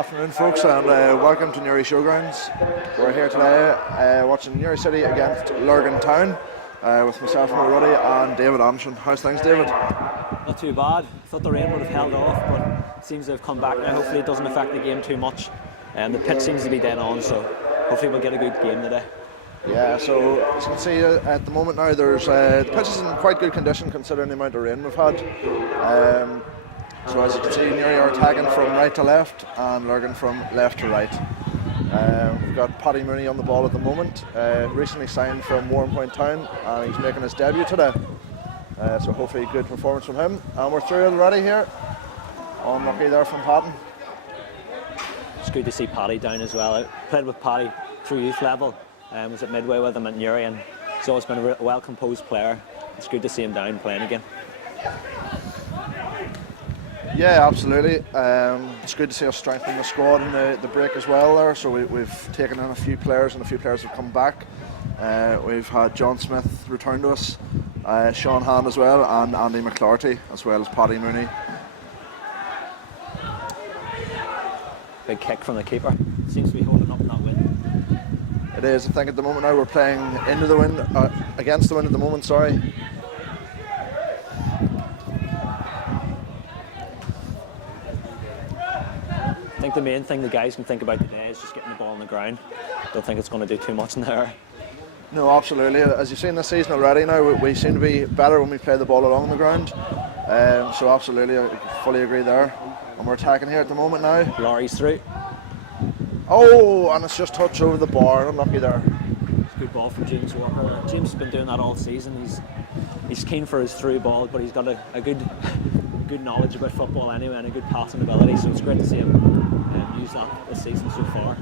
Afternoon, folks, and welcome to Newry Showgrounds. We're here today watching Newry City against Lurgan Town with myself, Mo Ruddy, and David Anderson. How's things, David? Not too bad. Thought the rain would have held off, but it seems to have come back now. Hopefully it doesn't affect the game too much. The pitch seems to be dead on, so hopefully we'll get a good game today. Yeah, so as you can see at the moment now, there's the pitch is in quite good condition considering the amount of rain we've had. So as you can see, Newry are attacking from right to left and Lurgan from left to right. We've got Paddy Mooney on the ball at the moment, recently signed from Warrenpoint Town, and he's making his debut today. So hopefully a good performance from him. And we're through already here. Unlucky there from Patton. It's good to see Paddy down as well. I played with Paddy through youth level, was at Midway with him at Newry, and he's always been a well-composed player. It's good to see him down playing again. Yeah, absolutely. It's good to see us strengthen the squad in the break as well there. So we've taken in a few players, and a few players have come back. We've had John Smith return to us, Sean Hand as well, and Andy McClarty, as well as Paddy Mooney. Big kick from the keeper. Seems to be holding up in that wind. It is. I think at the moment now we're playing into the wind, against the wind at the moment, sorry. I think the main thing the guys can think about today is just getting the ball on the ground. Don't think it's going to do too much in there. No, absolutely. As you've seen this season already now, we seem to be better when we play the ball along the ground. So absolutely, I fully agree there. And we're attacking here at the moment now. Laurie's through. Oh, and it's just touched over the bar. Unlucky there. It's a good ball from James Walker. James has been doing that all season. He's keen for his through ball, but he's got a good knowledge about football anyway, and a good passing ability, so it's great to see him use that this season so far.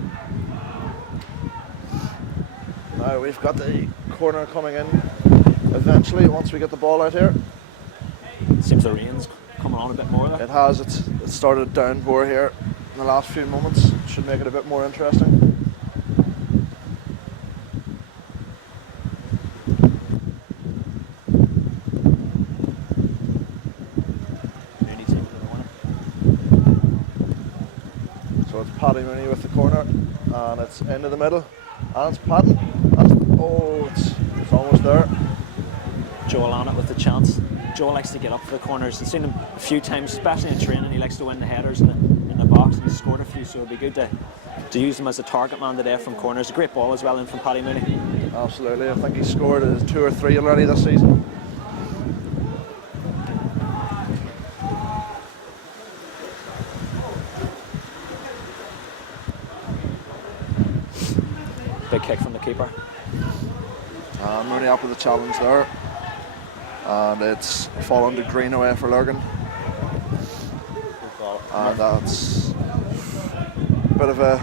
Now we've got the corner coming in eventually once we get the ball out here. It seems the rain's coming on a bit more there. It has. It started downpour here in the last few moments. It should make it a bit more interesting. Paddy Mooney with the corner, and it's into the middle, and it's Patton. It's almost there. Joel on it with the chance. Joel likes to get up for the corners. I've seen him a few times, especially in training. He likes to win the headers in the box, and he's scored a few, so it'd be good to use him as a target man today from corners. A great ball as well in from Paddy Mooney. Absolutely. I think he's scored 2 or 3 already this season. Big kick from the keeper. Mooney up with the challenge there, and it's fallen to green away for Lurgan. And that's a bit of a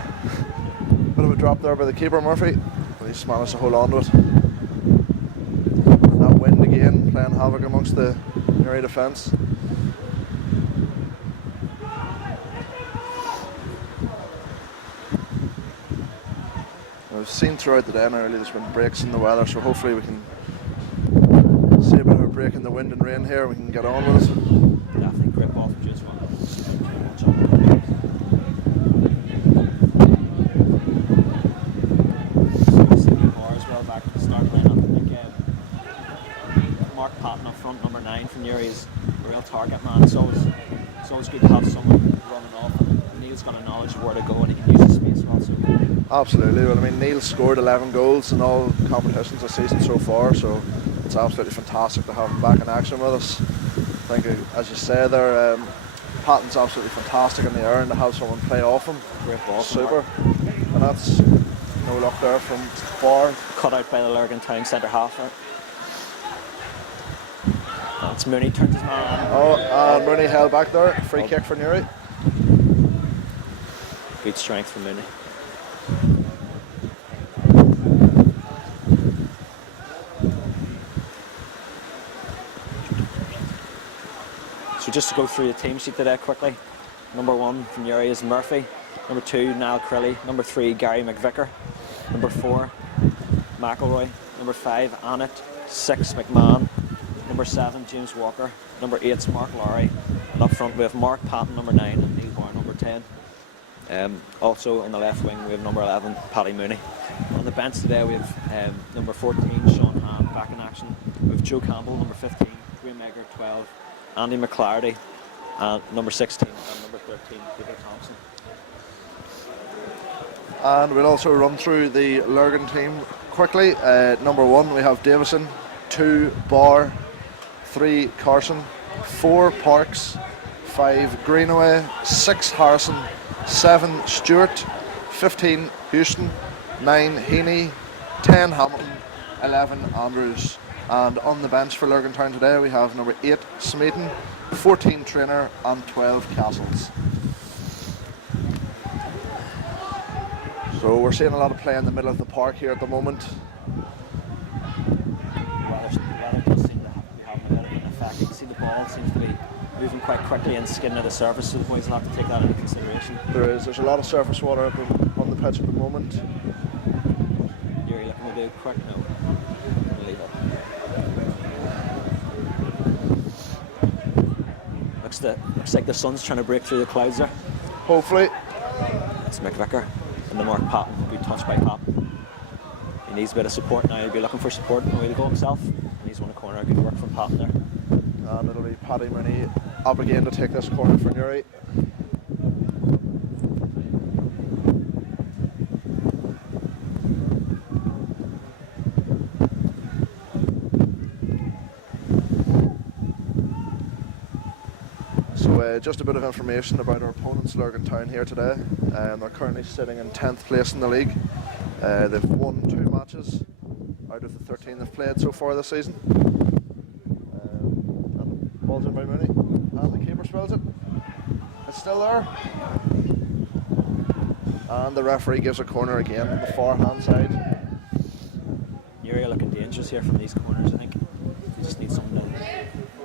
drop there by the keeper, Murphy, but he's managed to hold on to it. And that wind again playing havoc amongst the Newry defence. We've seen throughout the day now, really, there's been breaks in the weather, so hopefully we can see a bit of a break in the wind and rain here. We can get on with it. Definitely great ball from James Walker. As well back to the start lineup. I think Mark Patton up front, number 9 from Newry, is a real target man. It's always good to have someone running off, and Neil's got a knowledge of where to go, and he can use the space well. So. Absolutely. Well, I mean, Neil scored 11 goals in all competitions this season so far, so it's absolutely fantastic to have him back in action with us. I think, as you say there, Patton's absolutely fantastic in the air, and to have someone play off him, great ball, super. And that's no luck there from far. Cut out by the Lurgan Town centre half. That's Mooney, turns his man. Oh, and Mooney held back there. Free kick for Newry. Good strength from Mooney. So just to go through the team sheet today quickly. Number 1 from Newry is Murphy. Number 2, Niall Crilly. Number 3, Gary McVicker. Number 4, McElroy. Number 5, Annett. 6, McMahon. Number 7, James Walker. Number 8 is Mark Lowry. And up front we have Mark Patton, number 9, and Neil Barr, number 10. Also in the left wing we have number 11, Paddy Mooney. On the bench today we have number 14, Sean Ham, back in action. We have Joe Campbell, number 15, Dwayne Megger, 12, Andy McClarty, and number 16 and number 13, Peter Thompson. And we'll also run through the Lurgan team quickly. Number 1 we have Davison, 2 Barr, 3 Carson, 4 Parks, 5 Greenaway, 6 Harrison, 7 Stewart, 15 Houston, 9 Heaney, 10 Hamilton, 11 Andrews. And on the bench for Lurgan Town today we have number 8 Smeaton, 14 Trainer and 12 Castles. So we're seeing a lot of play in the middle of the park here at the moment. Weather does seem to be having a bit of an effect. You can see the ball seems to be moving quite quickly and skidding at the surface, so the boys will have to take that into consideration. There's a lot of surface water on the pitch at the moment. You're looking to do quick? No. Leave it. Looks like the sun's trying to break through the clouds there. Hopefully. It's McVicker and the mark Patton will be touched by Patton. He needs a bit of support now. He'll be looking for support and away to go himself. And he's won a corner. Good work from Patton there. And it'll be Paddy Mooney up again to take this corner for Newry. So just a bit of information about our opponents, Lurgan Town, here today. They're currently sitting in 10th place in the league. They've won 2 matches out of the 13 they've played so far this season. And the ball's in by Mooney, and the keeper spells it. It's still there. And the referee gives a corner again on the far hand side. Newry are looking dangerous here from these corners, I think. They just need someone to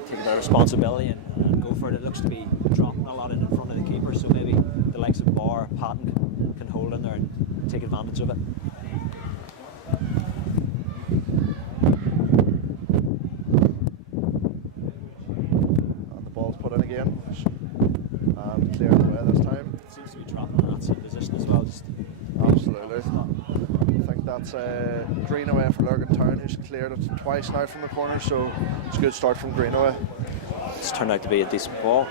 take their responsibility and go for it. It looks to be dropping a lot in front of the keeper, so maybe the likes of Barr, Patton can hold in there and take advantage of it. And the ball's put in again and cleared away this time. It seems to be trapping in that same position as well. Just absolutely. I think that's Greenaway for Lurgan Town, who's cleared it twice now from the corner, so it's a good start from Greenaway. It's turned out to be a decent ball.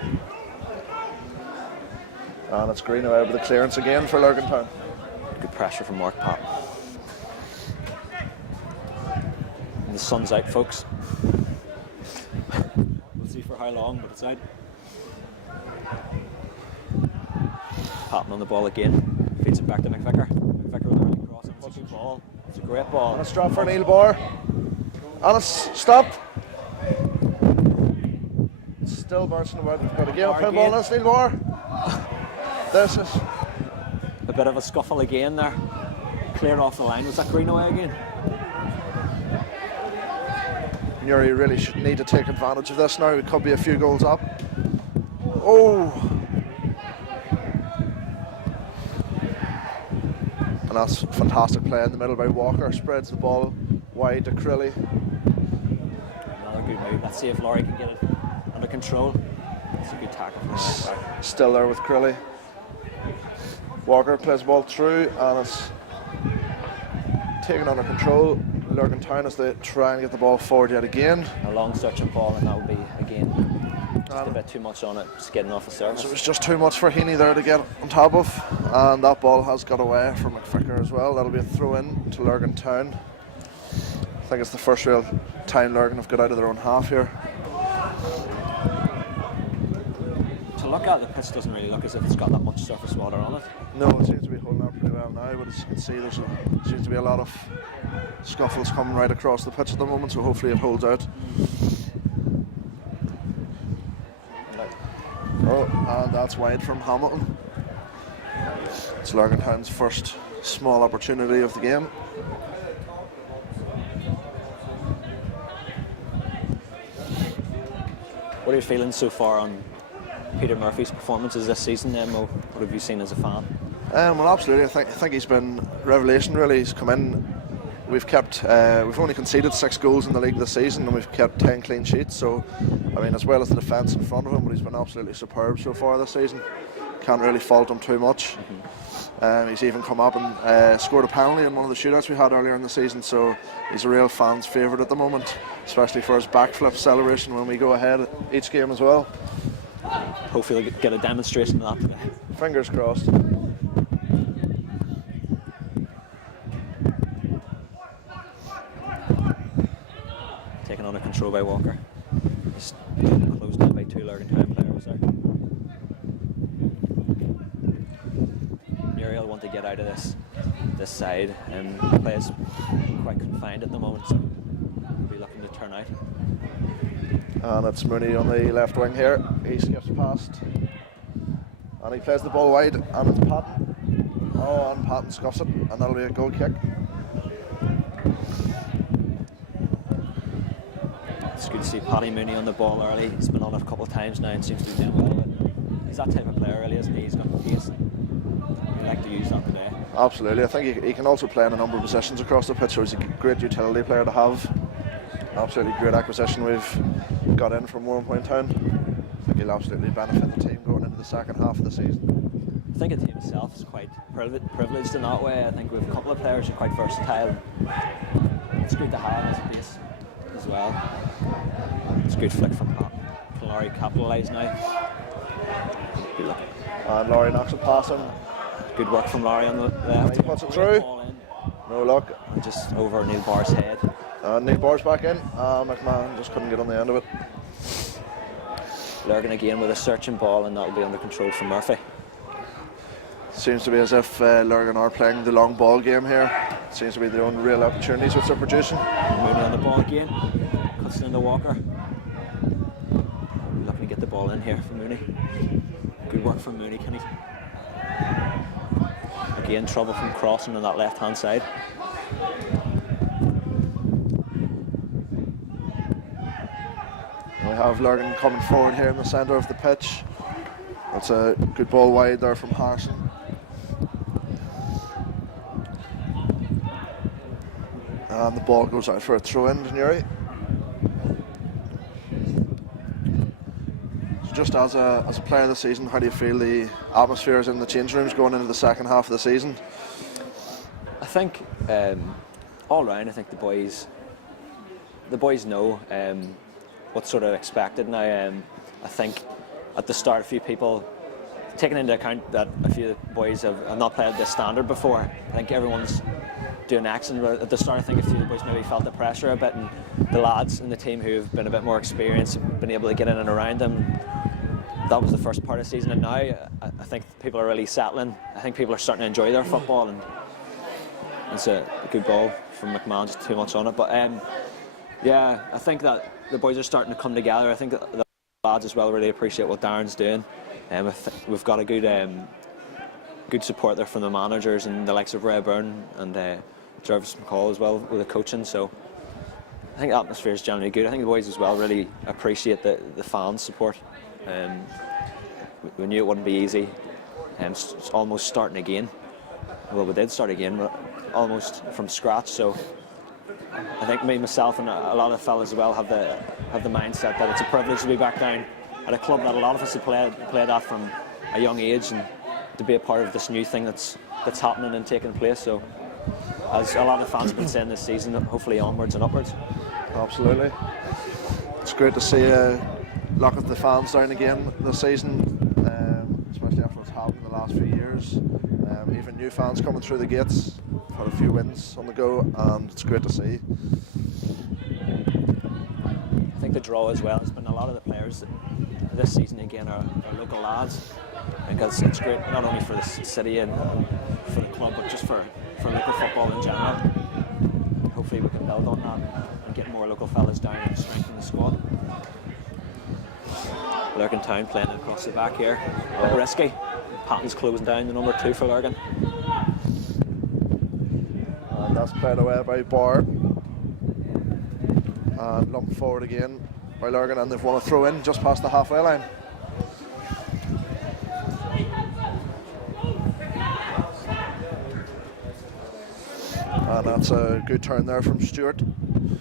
And it's Greenaway with the clearance again for Lurgan Town. Good pressure from Mark Patton. And the sun's out, folks. We'll see for how long, but it's out. Patton on the ball again. Feeds it back to McVicker. McVicker with the early cross. It's a good ball. It's a great ball. And it's dropped for Neil Barr. And it's stopped. It's still bouncing about. Got a game pin ball. That's Neil Barr. This is a bit of a scuffle again there. Cleared off the line. Was that Greenaway again? Newry really should need to take advantage of this now. It could be a few goals up. Oh! And that's fantastic play in the middle by Walker. Spreads the ball wide to Crilly. Another good move. Let's see if Laurie can get it under control. It's a good tackle from Laurie. Still there with Crilly. Walker plays the ball through and it's taken under control. Lurgan Town as they try and get the ball forward yet again. A long searching ball, and that will be again just a bit too much on it, skidding off the surface. So it was just too much for Heaney there to get on top of, and that ball has got away from McVicker as well. That'll be a throw in to Lurgan Town. I think it's the first real time Lurgan have got out of their own half here. To look at, the pitch doesn't really look as if it's got that much surface water on it. No, it seems to be holding up pretty well now, but as you can see there seems to be a lot of scuffles coming right across the pitch at the moment, so hopefully it holds out. Oh, and that's wide from Hamilton. It's Lurgan Town's first small opportunity of the game. What are your feelings so far on Peter Murphy's performances this season, Mo? What have you seen as a fan? Well, absolutely. I think he's been revelation. Really, he's come in. We've only conceded 6 goals in the league this season, and we've kept 10 clean sheets. So, I mean, as well as the defence in front of him, but he's been absolutely superb so far this season. can't really fault him too much. He's even come up and scored a penalty in one of the shootouts we had earlier in the season, so he's a real fan's favourite at the moment, especially for his backflip celebration when we go ahead each game as well. Hopefully we'll get a demonstration of that today. Fingers crossed. Taken under control by Walker. He's closed in by 2 Lurgan Town players there. Newry will want to get out of this side. The play is quite confined at the moment, so we'll be looking to turn out. And it's Mooney on the left wing here. He skips past. And he plays the ball wide, and it's Patton. Oh, and Patton scuffs it, and that'll be a goal kick. It's good to see Paddy Mooney on the ball early. He's been on it a couple of times now and seems to be doing well. But he's that type of player, really, isn't he? He's got pace. We'd like to use that today. Absolutely. I think he can also play in a number of positions across the pitch, so he's a great utility player to have. Absolutely great acquisition we've got in from Warren Town. I think he'll absolutely benefit the team going into the second half of the season. I think the team itself is quite privileged in that way. I think we have a couple of players who are quite versatile. It's good to have as a base as well. It's a good flick from Pat. Can Laurie capitalise now? Good luck. And Laurie knocks it past him. Good work from Laurie on the left. And he puts it through. No luck. And just over Neil Barr's head. And Neil Barr's back in. McMahon just couldn't get on the end of it. Lurgan again with a searching ball, and that'll be under control from Murphy. Seems to be as if Lurgan are playing the long ball game here. Seems to be their own real opportunities which they're producing. Mooney on the ball again. Cuts it into Walker. Looking to get the ball in here from Mooney. Good work from Mooney. Can he? Again, trouble from crossing on that left hand side. We have Lurgan coming forward here in the centre of the pitch. That's a good ball wide there from Harrison. And the ball goes out for a throw-in to Newry. So just as a player this season, how do you feel the atmosphere is in the change rooms going into the second half of the season? I think all round, I think the boys know what's sort of expected now. I think at the start, a few people, taking into account that a few boys have not played this standard before, I think everyone's doing excellent. At the start, I think a few of the boys maybe felt the pressure a bit, and the lads in the team who have been a bit more experienced have been able to get in and around them. That was the first part of the season, and now I think people are really settling. I think people are starting to enjoy their football, and it's a good ball from McMahon, just too much on it. But yeah, I think that the boys are starting to come together. I think that the lads as well really appreciate what Darren's doing. We've got a good support there from the managers and the likes of Ray Byrne and Jarvis McCall as well with the coaching. So I think the atmosphere is generally good. I think the boys as well really appreciate the fans' support. We knew it wouldn't be easy. It's almost starting again. Well, we did start again, but almost from scratch. So I think myself and a lot of fellas as well have the mindset that it's a privilege to be back down at a club that a lot of us have played at from a young age, and to be a part of this new thing that's happening and taking place. So as a lot of fans have been saying this season, hopefully onwards and upwards. Absolutely. It's great to see look at the fans down again this season, especially after what's happened in the last few years. Even new fans coming through the gates. We've had a few wins on the go, and it's great to see. I think the draw as well has been a lot of the players this season again are local lads, because it's great not only for the city and for the club, but just for local football in general. Hopefully we can build on that and get more local fellas down and strengthen the squad. Lurgan Town playing across the back here, a bit risky. Patton's closing down the number 2 for Lurgan. And that's played away by Barr. And lumped forward again by Lurgan, and they've won a throw in just past the halfway line. And that's a good turn there from Stewart. And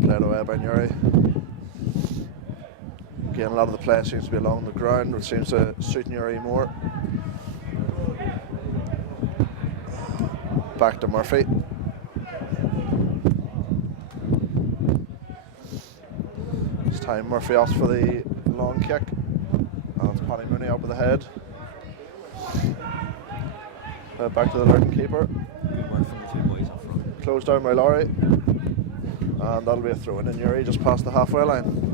played away by Newry. Again, a lot of the play seems to be along the ground, which seems to suit Newry more. Back to Murphy. This time Murphy opts for the long kick. And it's Paddy Mooney up with the head. Back to the Lurgan keeper. Good work from the two boys up front. Closed down by Lowry. And that'll be a throw in Newry just past the halfway line.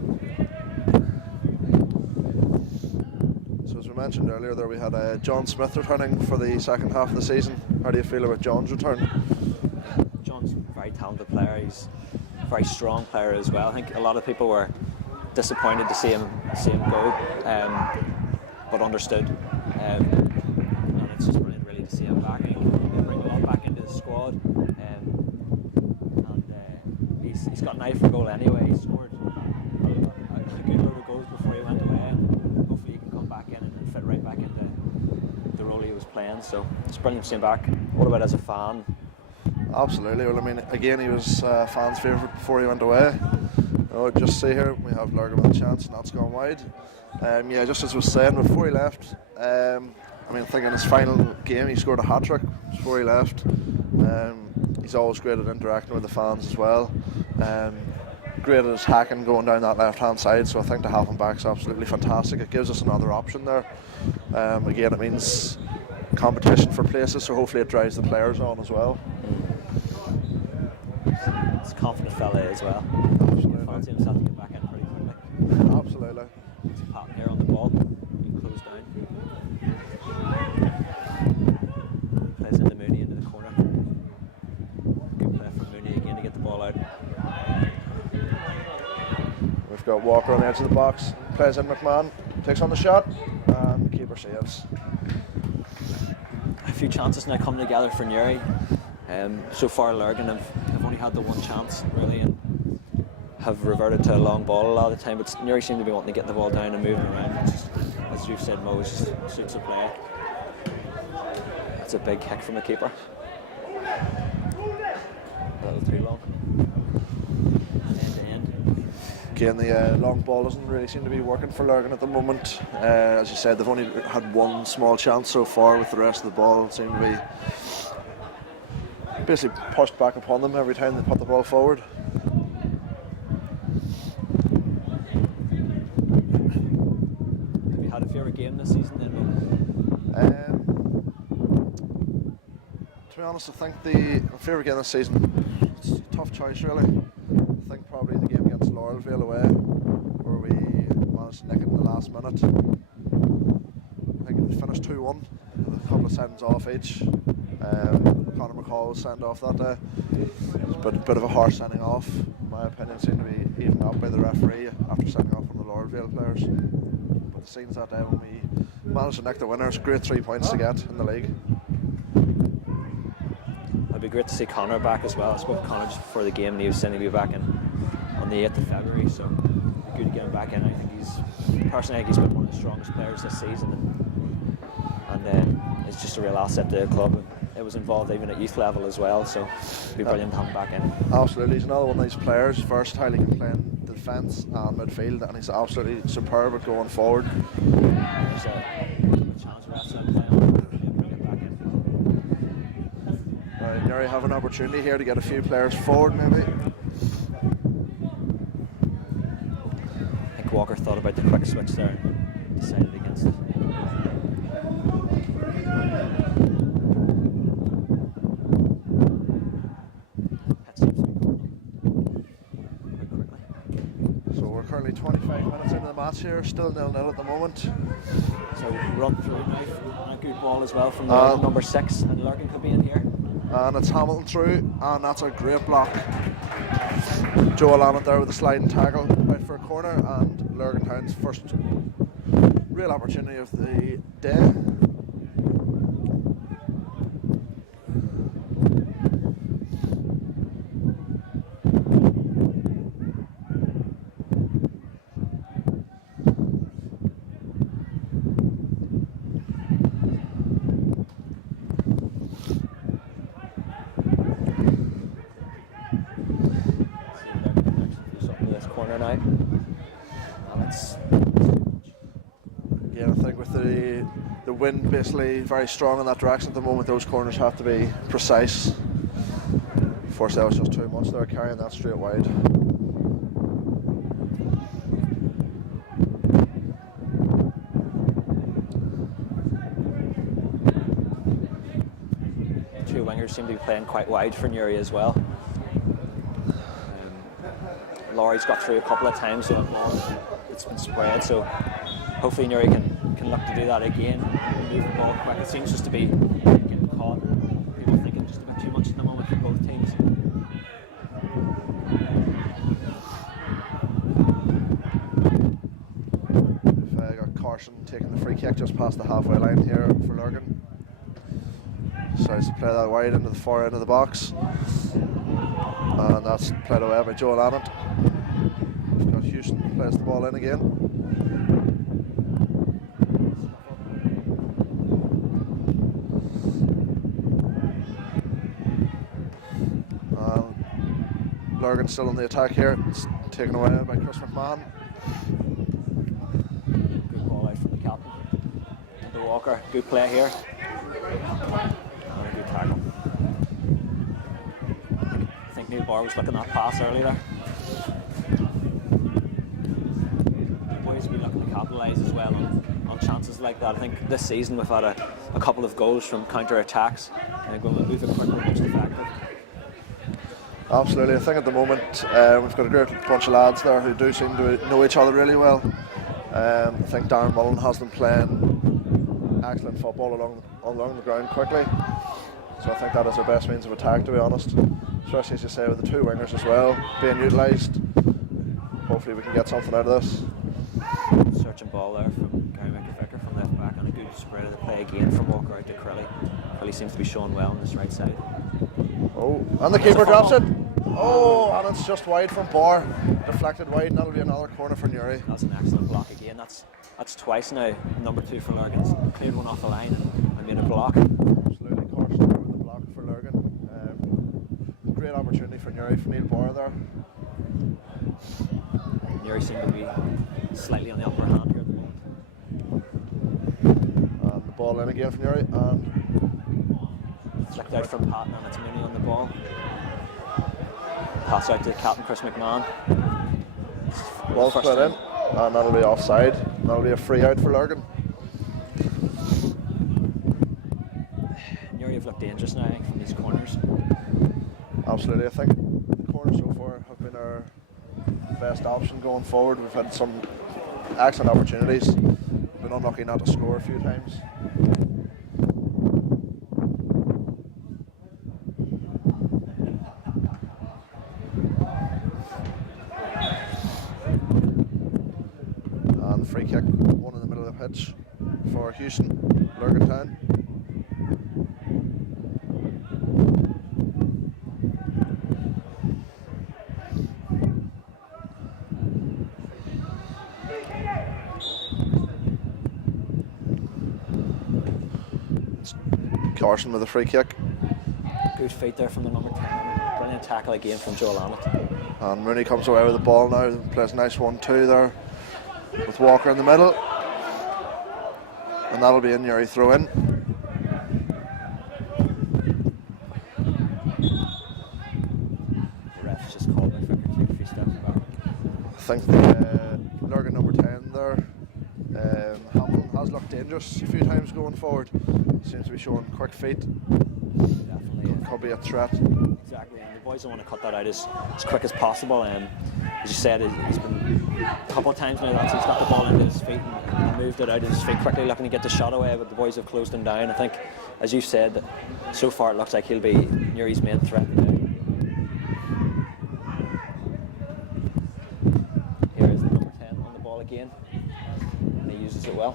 So as we mentioned earlier there, we had John Smith returning for the second half of the season. How do you feel about John's return? John's a very talented player. He's a very strong player as well. I think a lot of people were disappointed to see him go, but understood. And it's just brilliant really to see him back. He can bring a lot back into the squad. He's got an eye for goal anyway. He scored a good load of goals before he went away, and hopefully he can come back in and fit right back into the role he was playing. So it's brilliant to see him back. What about as a fan? Absolutely. Well, I mean, again, he was fans' favourite before he went away. Oh, just see here, we have Lurgan with a chance, and that's gone wide. Yeah, just as I was saying before he left, I mean, I think in his final game he scored a hat-trick before he left. He's always great at interacting with the fans as well. Great at his hacking going down that left-hand side, so I think to have him back is absolutely fantastic. It gives us another option there. Again, it means competition for places, so hopefully it drives the players on as well. It's a confident fella as well. Absolutely. Fancy himself to get back in pretty quickly. Absolutely. He's patting here on the ball, being closed down. Plays into Mooney into the corner. Good play from Mooney again to get the ball out. We've got Walker on the edge of the box, plays in McMahon, takes on the shot, and the keeper saves. A few chances now coming together for Newry. So far Lurgan have only had the one chance really and have reverted to a long ball a lot of the time, but Newry seem to be wanting to get the ball down and moving around. As you've said, Mo, just suits the play. That's a big kick from the keeper. A little too long. End to end. Again, the long ball doesn't really seem to be working for Lurgan at the moment. As you said, they've only had one small chance so far, with the rest of the ball seem to be basically pushed back upon them every time they put the ball forward. Have you had a favourite game this season then? To be honest, I think the favourite game this season, it's a tough choice really. I think probably the game against Laurelvale away, where we managed to nick it in the last minute. I think it finished 2-1 with a couple of sends off each. Conor McCall was sent off that day. It was a bit of a harsh sending off. In my opinion, seemed to be evened up by the referee after sending off one of the Laurelvale players. But the scenes that day when we managed to nick the winners, great 3 points to get in the league. It'd be great to see Conor back as well. I spoke to Conor just before the game and he was saying he'd be back in on the 8th of February, so it'd be good to get him back in. I think he's been one of the strongest players this season, and it's just a real asset to the club. It was involved even at youth level as well, so it'd be brilliant to have him back in. Absolutely, he's another one of these players, versatile. He can play in the defence and midfield, and he's absolutely superb at going forward. There's a chance for us to play on. Get back in. Newry have an opportunity here to get a few players forward, maybe. I think Walker thought about the quick switch there and decided against it. Currently 25 minutes into the match here, still 0-0 at the moment. So run through now, and a good ball as well from number 6, and Lurgan could be in here. And it's Hamilton through, and that's a great block. Joel on it there with a sliding tackle out for a corner, and Lurgan Town's first real opportunity of the day. Now. And it's Yeah, I think with the wind basically very strong in that direction at the moment, those corners have to be precise. Force that was just too much there, carrying that straight wide. Two wingers seem to be playing quite wide for Newry as well. Laurie's got through a couple of times, so it's been spread, so hopefully Newry can look to do that again and move the ball quick. It seems just to be getting caught. People thinking just a bit too much at the moment for both teams. We've got Carson taking the free kick just past the halfway line here for Lurgan. Decides to play that wide into the far end of the box. And that's played away by Joel Annett. We've got Houston plays the ball in again. Lurgan still on the attack here. It's taken away by Chris McMahon. Good ball out from the captain. The Walker, good play here. And a good tackle. I think Neil Barr was looking at that pass earlier. The boys will be looking to capitalise as well on chances like that. I think this season we've had a couple of goals from counter-attacks. And going to move it quicker, most effective. Absolutely, I think at the moment we've got a great bunch of lads there who do seem to know each other really well. I think Darren Mullen has them playing excellent football along the ground quickly. So I think that is our best means of attack, to be honest. Especially as you say with the two wingers as well being utilised. Hopefully we can get something out of this. Searching ball there from Gary McVicker from left back, and a good spread of the play again from Walker out to Crilly. Crilly seems to be showing well on this right side. Oh, and the keeper drops it. Oh, and it's just wide from Barr. Deflected wide, and that'll be another corner for Newry. That's an excellent block again. That's twice now. Number 2 for Lurgan's cleared one off the line and made a block. Absolutely, Carson there with the block for Lurgan. Great opportunity for Newry from Neil Barr there. Newry seem to be slightly on the upper hand here at the moment. And the ball in again from Newry, and flicked out from Patton, and it's Mooney on the ball. Pass out to captain Chris McMahon. ball put in, and that'll be offside. That'll be a free out for Lurgan. Newry have looked dangerous now, I think, from these corners. Absolutely, I think the corners so far have been our best option going forward. We've had some excellent opportunities. We've been unlucky not to score a few times. And the free kick, one in the middle of the pitch for Houston, Lurgan Town. Carson with a free kick. Good feet there from the number 10. Brilliant tackle again from Joel Annett. And Mooney comes away with the ball now. Plays a nice 1-2 there with Walker in the middle. And that'll be a Newry throw in. The ref's just called by Vicar to take a few steps back. I think the Lurgan number 10 there, Hamilton, has looked dangerous a few times going forward. Seems to be showing quick feet. Definitely. Could be a threat. Exactly, and the boys don't want to cut that out as quick as possible. As you said, he's been a couple of times now that he's got the ball into his feet and moved it out of his feet quickly, looking to get the shot away, but the boys have closed him down. I think, as you said, that so far it looks like he'll be Newry's main threat now. Here is the number 10 on the ball again, and he uses it well.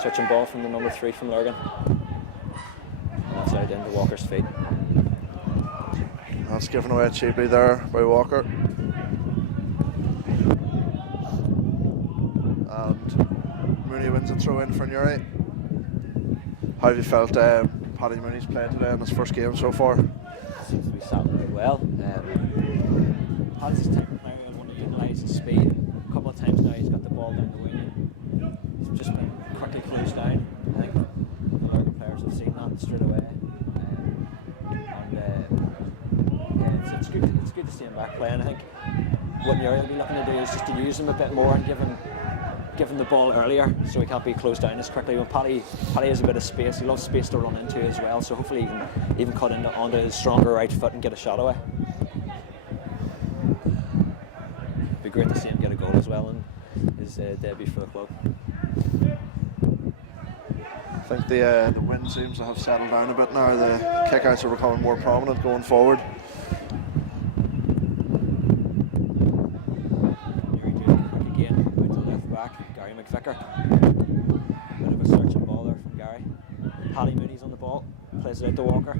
Switching ball from the number 3 from Lurgan. And that's out into Walker's feet. That's given away cheaply there by Walker. And Mooney wins a throw in for Newry. How have you felt Paddy Mooney's played today in his first game so far? Seems to be settling really well. Paddy's temperament now, and want to utilise his speed. A couple of times now he's got the ball down the wing. He's just been play, and I think what Newry will be looking to do is just to use him a bit more and give him the ball earlier, so he can't be closed down as quickly. When Paddy has a bit of space, he loves space to run into as well, so hopefully he can even cut onto his stronger right foot and get a shot away. It'd be great to see him get a goal as well in his debut for the club. I think the wind seems to have settled down a bit now. The kickouts are becoming more prominent going forward. Vicar. Bit of a searching ball there from Gary. Paddy Mooney's on the ball, plays it out to Walker.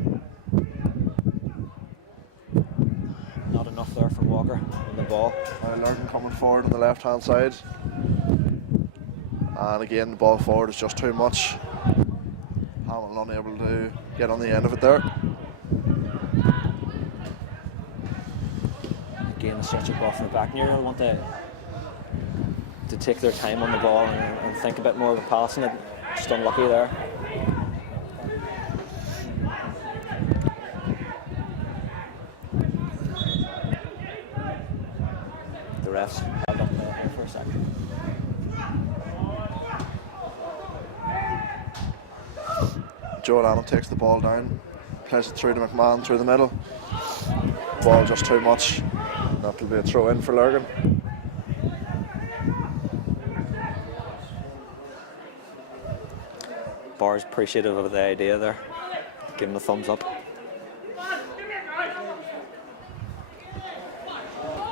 Not enough there from Walker on the ball. Lurgan coming forward on the left hand side. And again, the ball forward is just too much. Hamilton unable to get on the end of it there. Again, a searching ball from the back. Newry want to take their time on the ball and think a bit more of passing it. Just unlucky there. The refs held up there for a second. Joe Lanham takes the ball down, plays it through to McMahon through the middle. Ball just too much. That'll be a throw in for Lurgan. Bar's appreciative of the idea there. Give him a thumbs up.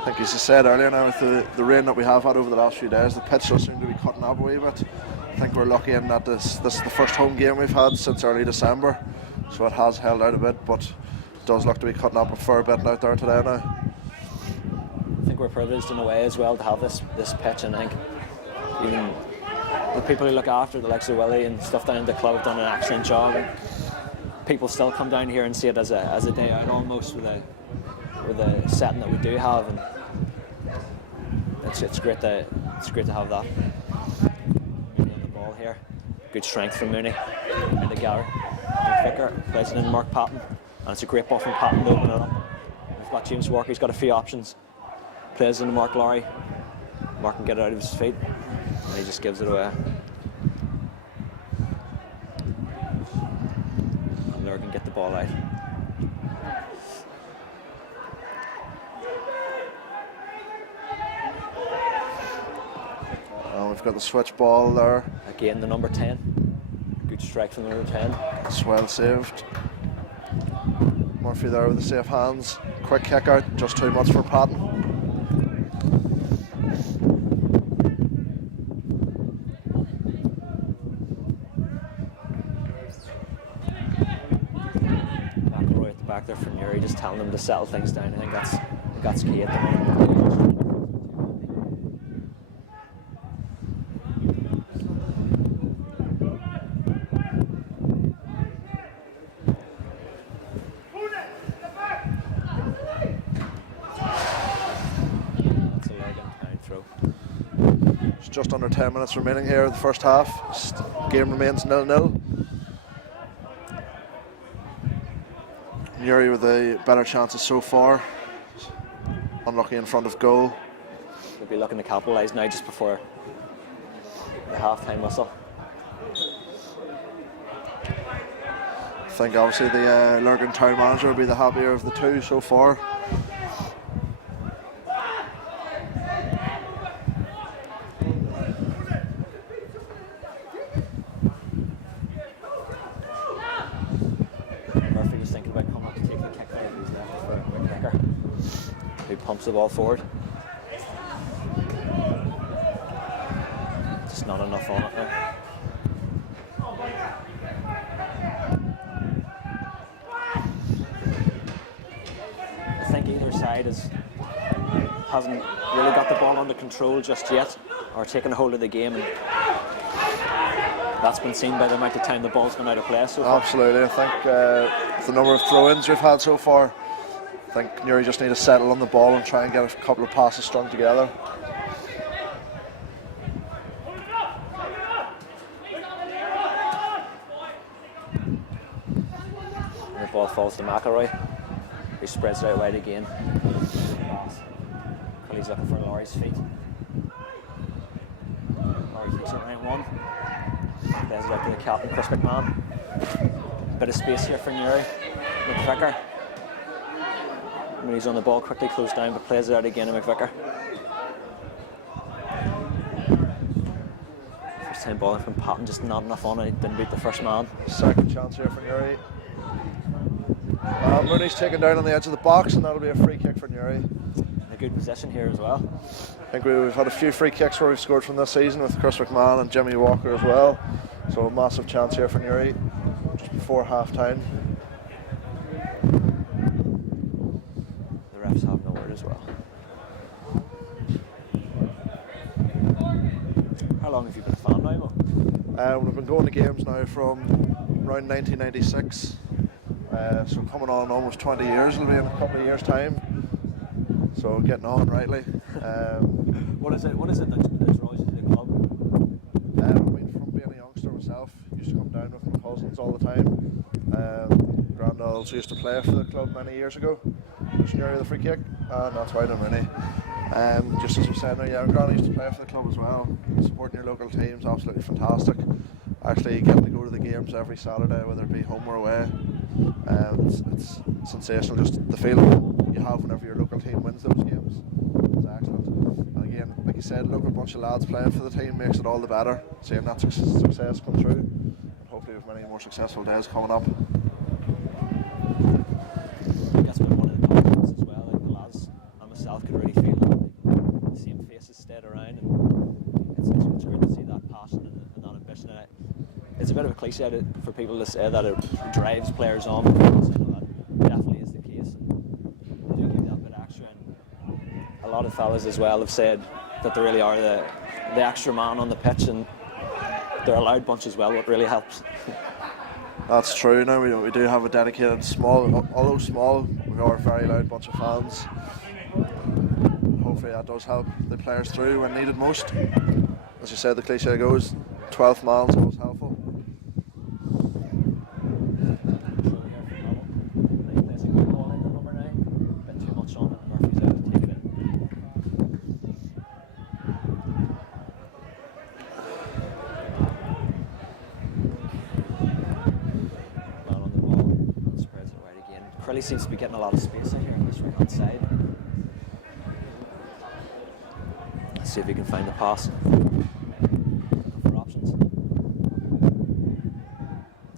I think, as you said earlier now, with the rain that we have had over the last few days, the pitch does seem to be cutting up a wee bit. I think we're lucky in that this is the first home game we've had since early December, so it has held out a bit, but it does look to be cutting up a fair bit out there today now. I think we're privileged in a way as well to have this pitch, and I think even the people who look after the likes of Willie and stuff down at the club have done an excellent job. And people still come down here and see it as a day out almost with the setting that we do have, and it's great to have that. Mooney on the ball here, good strength from Mooney into Gary. Vicar plays it in Mark Patton, and it's a great ball from Patton to open it up. We've got James Walker, he's got a few options. Plays into Mark Lowry. Mark can get it out of his feet, and he just gives it away. And Lurgan get the ball out. And we've got the switch ball there. Again, the number 10. Good strike from the number 10. It's well saved. Murphy there with the safe hands. Quick kick out, just too much for Patton. McElroy at the back there from Newry, just telling them to settle things down. I think that's key at the moment. Just under 10 minutes remaining here in the first half. Game remains 0-0. Newry with the better chances so far. Unlucky in front of goal. We'll be looking to capitalise now just before the half-time whistle. I think obviously the Lurgan town manager will be the happier of the two so far. Pumps the ball forward. Just not enough on it there. I think either side hasn't really got the ball under control just yet, or taken a hold of the game, and that's been seen by the amount of time the ball's gone out of play so far. Absolutely, I think with the number of throw-ins we've had so far, I think Newry just need to settle on the ball and try and get a couple of passes strung together. The ball falls to McElroy, who spreads it out wide again. Crilly's looking for Laurie's feet. Laurie takes it round one. Plays it out to the captain, Chris McMahon. Bit of space here for Newry. McVicker. When he's on the ball, quickly closed down, but plays it out again to McVicker. First time ball from Patton, just not enough on it. Didn't beat the first man. Second chance here for Newry. Mooney's taken down on the edge of the box, and that'll be a free kick for Newry. A good position here as well. I think we've had a few free kicks where we've scored from this season with Chris McMahon and Jimmy Walker as well. So a massive chance here for Newry just before half time. The refs have no word as well. How long have you been a fan now, Mo? We've been going to games now from around 1996. So coming on almost 20 years, it'll be in a couple of years' time. So getting on rightly. What is it that draws you to the club? I mean, from being a youngster myself, used to come down with my cousins all the time. Grandad also used to play for the club many years ago. Just Newry the free kick, and that's why I'm really. Just as we said now, yeah, Grandad used to play for the club as well. Supporting your local teams, absolutely fantastic. Actually getting to go to the games every Saturday, whether it be home or away. It's sensational, just the feeling you have whenever your local team wins those games. It's excellent. And again, like you said, look, a bunch of lads playing for the team makes it all the better. Seeing that success come through, and hopefully with many more successful days coming up. That's been one of the compliments as well. Like the lads and myself could really feel that the same faces stayed around, and it's great to see that passion and that ambition in it. It's a bit of a cliche for people to say that it drives players on, but I know that definitely is the case, and do give that bit extra. And a lot of fellas as well have said that they really are the extra man on the pitch, and they're a loud bunch as well, what really helps. That's true. Now we do have a dedicated although small, we are a very loud bunch of fans. Hopefully that does help the players through when needed most. As you said, the cliche goes, 12th man's always helpful. Crilly seems to be getting a lot of space out here on this right hand side. Let's see if he can find the pass. Looking for options.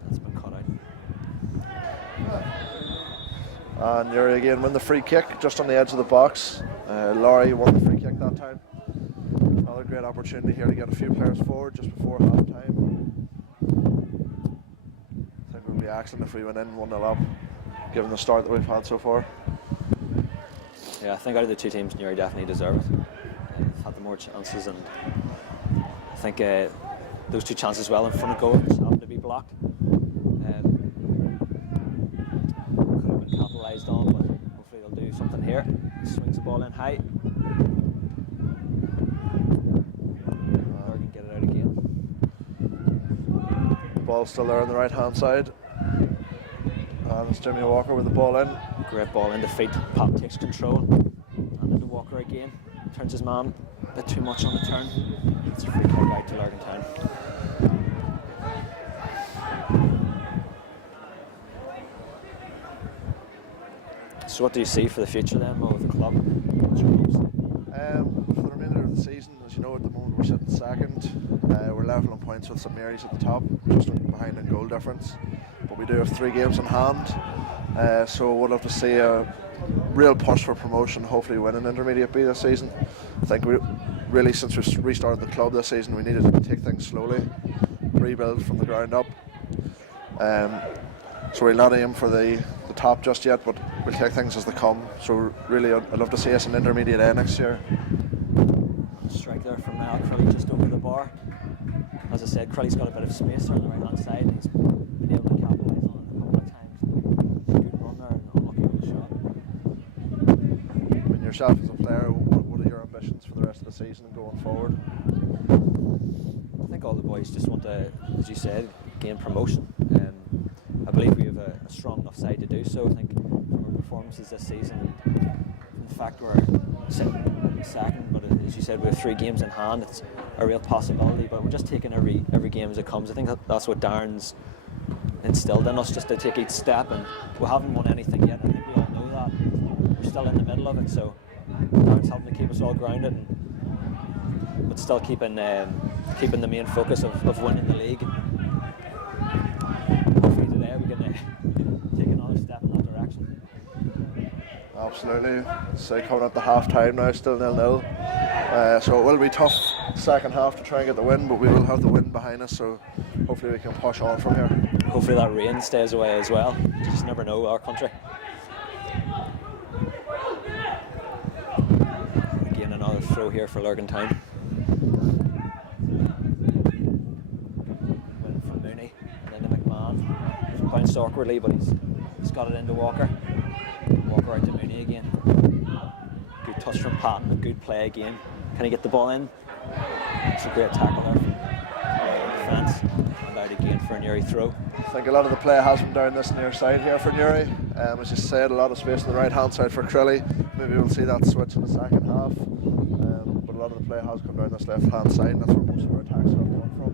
That's been cut out. And Newry again win the free kick just on the edge of the box. Laurie won the free kick that time. Another great opportunity here to get a few players forward just before half time. I think it would be excellent if we went in 1-0 up, given the start that we've had so far. Yeah, I think out of the two teams, Newry definitely deserve it. They've had the more chances, and I think those two chances well in front of goal just happened to be blocked. Could have been capitalised on, but hopefully they'll do something here. Swings the ball in high. Lurgan get it out again. The ball's still there on the right hand side. And it's Jimmy Walker with the ball in. Great ball into feet. Pat takes control. And into Walker again. Turns his man. A bit too much on the turn. It's a free kick out to Lurgan Town. So what do you see for the future then, Mo, with the club? What's your hopes? For the remainder of the season, as you know, at the moment we're sitting second. We're level on points with St Mary's at the top, just behind in goal difference. But we do have 3 games in hand, so we'll have to see a real push for promotion, hopefully win an intermediate B this season. I think we really, since we restarted the club this season, we needed to take things slowly, rebuild from the ground up. So we'll not aim for the top just yet, but we'll take things as they come. So really, I'd love to see us in intermediate A next year. Strike there from Crilly just over the bar. As I said, Crilly's got a bit of space there on the right hand side, and he's been able to capitalise on it a couple of times. Good run there, and unlucky with the shot. I mean, yourself as a player, what are your ambitions for the rest of the season and going forward? I think all the boys just want to, as you said, gain promotion. I believe we have a strong enough side to do so. I think from our performances this season, and the fact we're sitting second, but as you said, we have 3 games in hand. It's a real possibility, but we're just taking every game as it comes. I think that's what Darren's instilled in us, just to take each step, and we haven't won anything yet. I think we all know that. We're still in the middle of it, so Darren's helping to keep us all grounded, but still keeping the main focus of winning the league. Hopefully today we can take another step in that direction. Absolutely. So coming up to half time now, still 0-0. So it will be tough second half to try and get the win, but we will have the win behind us, so hopefully we can push on from here. Hopefully that rain stays away as well. You just never know, our country. Again, another throw here for Lurgan Town. Win from Mooney, and then to McMahon. He's bounced awkwardly, but he's got it into Walker. Walker out to Mooney again. Good touch from Patton, and good play again. Can he get the ball in? It's a great tackle there from defence. And out again for a Newry throw. I think a lot of the play has been down this near side here for Newry. As you said, a lot of space on the right hand side for Crilly. Maybe we'll see that switch in the second half. But a lot of the play has come down this left hand side, and that's where most of our attacks have gone from.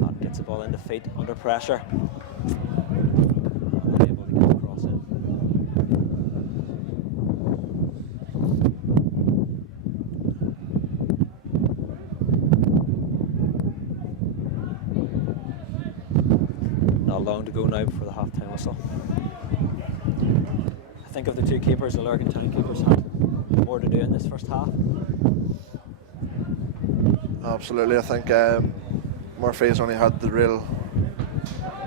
Patton gets the ball into feet under pressure. Unable to get the cross in. Not long to go now before the half-time whistle. I think of the 2 keepers, the Lurgan Town keepers had more to do in this first half. Absolutely, I think Murphy has only had the real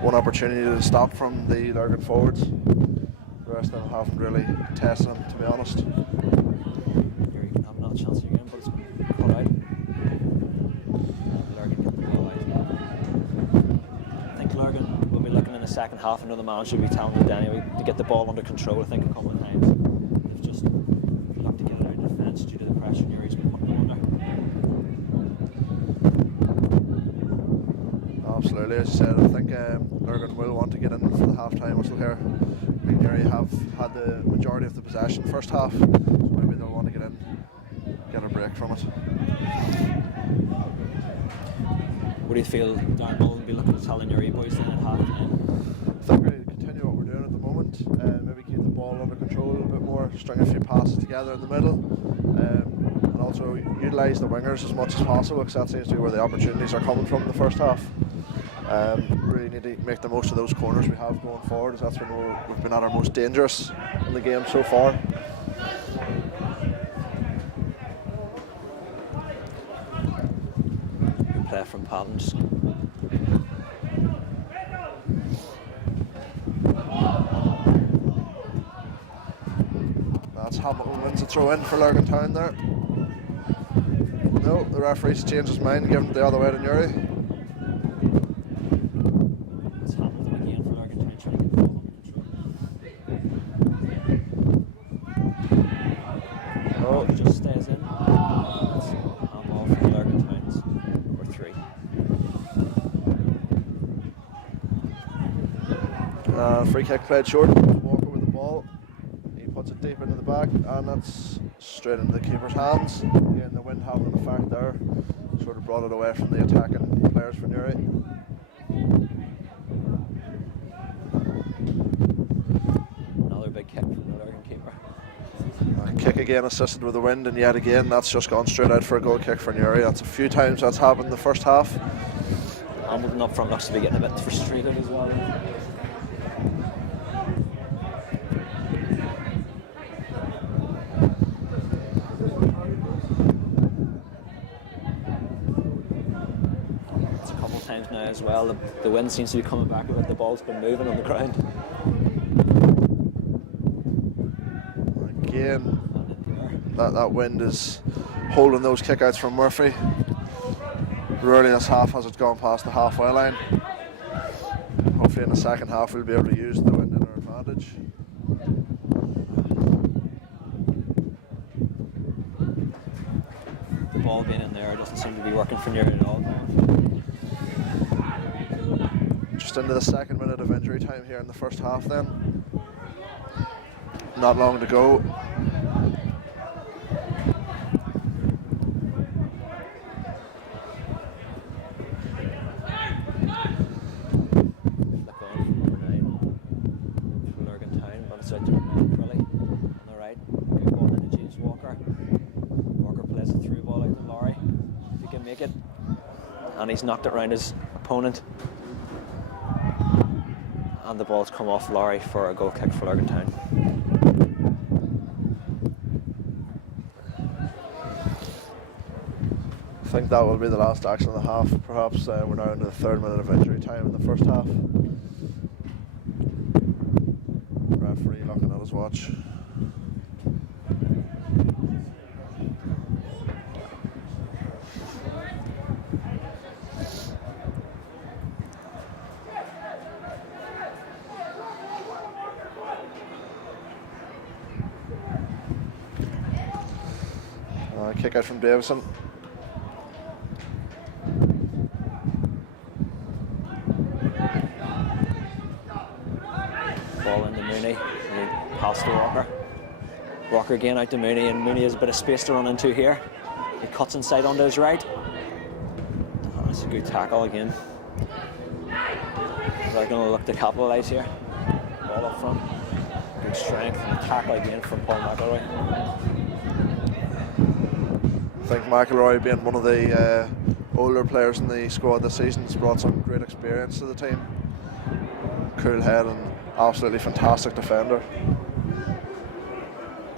one opportunity to stop from the Lurgan forwards. The rest of them haven't really tested him, to be honest. Here you can have another chance again, but it's been cut out. Lurgan get the ball out. I think Lurgan will be looking in the second half. I know the man should be telling them anyway to get the ball under control. I think a couple of times they've just looked to get it out of defence due to the pressure Newry's been putting them under. Absolutely, as you said, I think Lurgan will want to get in for the half-time whistle here. I think Newry have had the majority of the possession first half, so maybe they'll want to get in, get a break from it. What do you feel Darren will be looking to tell the Newry boys then at half-time? I think we continue what we're doing at the moment, maybe keep the ball under control a little bit more, string a few passes together in the middle, and also utilise the wingers as much as possible, because that seems to be where the opportunities are coming from in the first half. Really need to make the most of those corners we have going forward, as that's when we've been at our most dangerous in the game so far. Good play from Patton. That's Hamilton wins a throw in for Lurgan Town there. No, the referee's changed his mind, giving it the other way to Newry. It's Hamilton again for Lurgan Town, trying to get the ball under control. Oh, it just stays in. It's a handball for Lurgan Town's number 3. Free kick played short. Walker with the ball. He puts it deep into the back, and that's straight into the keeper's hands. Again, the wind having an effect there. Sort of brought it away from the attacking players for Newry. Another big kick from the Lurgan keeper. Kick again assisted with the wind, and yet again that's just gone straight out for a goal kick for Newry. That's a few times that's happened in the first half. Hamilton up front looks to be getting a bit frustrated as well. It's a couple of times now as well. The wind seems to be coming back a bit. The ball's been moving on the ground. Again, that wind is holding those kickouts from Murphy. Rarely this half has it gone past the halfway line. Hopefully in the second half we'll be able to use the wind in our advantage. The ball being in there doesn't seem to be working for Newry at all. Just into the second minute of injury time here in the first half then. Not long to go. make it, and he's knocked it round his opponent. And the ball's come off Lowry for a goal kick for Lurgan Town. I think that will be the last action of the half, perhaps. We're now into the 3rd minute of injury time in the first half. Referee looking at his watch. Kick out from Davison. Ball into Mooney, and he passed to Walker. Walker again out to Mooney, and Mooney has a bit of space to run into here. He cuts inside onto his right. Oh, that's a good tackle again. They're going to look to capitalise here. Ball up front. Good strength and tackle again from Paul McElroy. I think McElroy, being one of the older players in the squad this season, has brought some great experience to the team. Cool head and absolutely fantastic defender.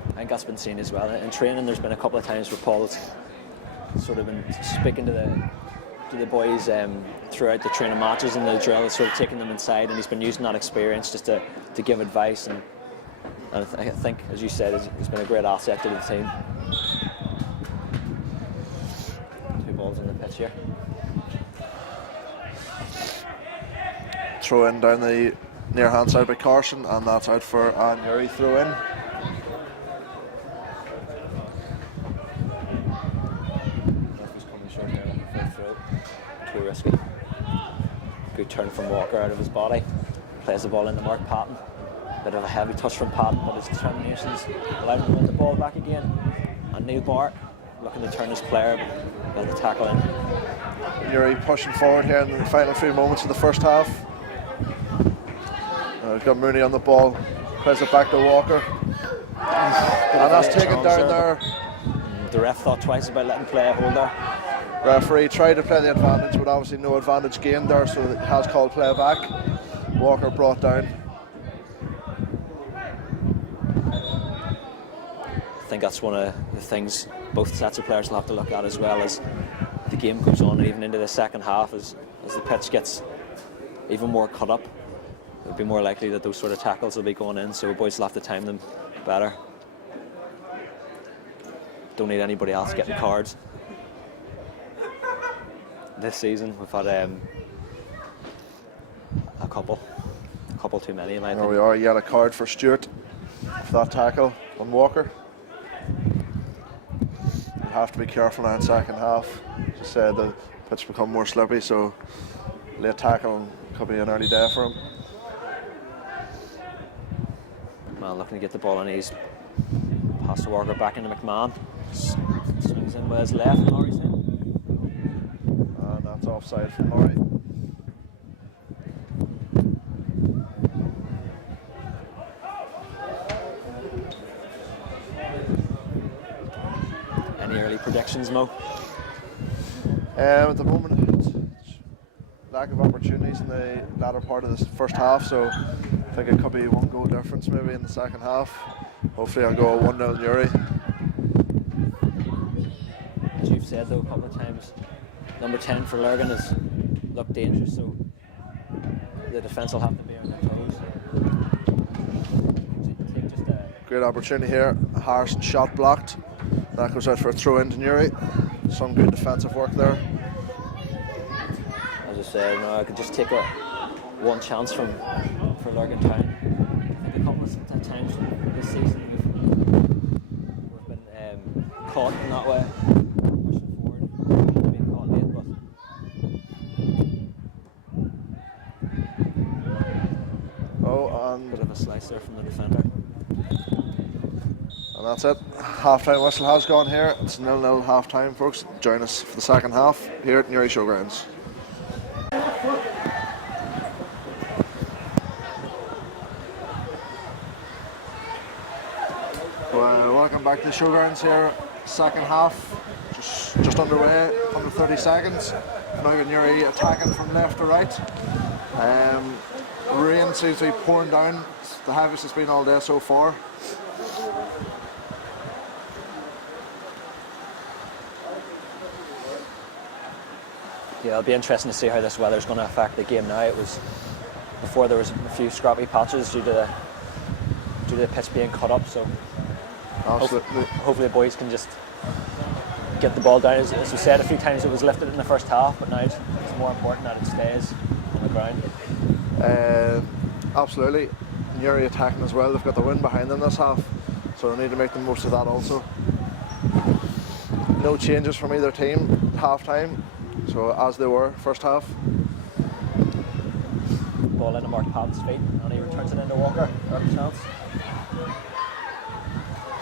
I think that's been seen as well. In training, there's been a couple of times where Paul's sort of been speaking to the boys throughout the training matches and the drill, sort of taking them inside, and he's been using that experience just to give advice. And I think, as you said, he's been a great asset to the team. Balls in the pitch here. Throw in down the near hand side by Carson, and that's out for a Newry throw in. Referee's coming short here, looking for a throw. Too risky. Good turn from Walker out of his body. Plays the ball into Mark Patton. Bit of a heavy touch from Patton, but his determination's allowed him to win the ball back again. And Neil Bart looking to turn his player. The tackle in. Newry pushing forward here in the final few moments of the first half. We've got Mooney on the ball, plays it back to Walker. And that's taken down there. The ref thought twice about letting play a holder. Referee tried to play the advantage, but obviously no advantage gained there, so it has called play back. Walker brought down. I think that's one of the things both sets of players will have to look at as well as the game goes on, and even into the second half as the pitch gets even more cut up. It would be more likely that those sort of tackles will be going in, so boys will have to time them better. Don't need anybody else getting cards. This season we've had a couple too many in my opinion. There we are, yellow card for Stewart for that tackle on Walker. Have to be careful now in second half. As I said, the pitch become more slippery, so late tackle could be an early day for him. McMahon looking to get the ball on his pass to Walker back into McMahon. Swings in with his left, Lowry's in. And that's offside from Lowry. Early predictions, Mo? At the moment, it's lack of opportunities in the latter part of this first half, so I think it could be 1 goal difference maybe in the second half. Hopefully I'll go 1-0 Newry. As you've said though a couple of times, number 10 for Lurgan has looked dangerous, so the defence will have to be on their toes. Take just a Great opportunity here. Harrison shot blocked. That goes out for a throw into Newry. Some good defensive work there. As I said, I could just take one chance for Lurgan Town. I think a couple of times this season we've been caught in that way, pushing forward, being caught late. And bit of a slice there from the defender. And that's it. Half-time whistle has gone here. It's 0-0 half-time, folks. Join us for the second half here at Newry Showgrounds. Well, welcome back to the Showgrounds here. Second half. Just just underway, under 30 seconds. Now Newry attacking from left to right. Rain seems to be pouring down. It's the heaviest it's been all day so far. Yeah, it'll be interesting to see how this weather's going to affect the game now. It was before there was a few scrappy patches due to the pitch being cut up, so hopefully the boys can just get the ball down. As we said a few times, it was lifted in the first half, but now it's more important that it stays on the ground. Absolutely. Newry attacking as well. They've got the wind behind them this half, so they need to make the most of that also. No changes from either team at half time, so as they were first half. Ball into Mark Patton's feet, and he returns it into Walker. Chance.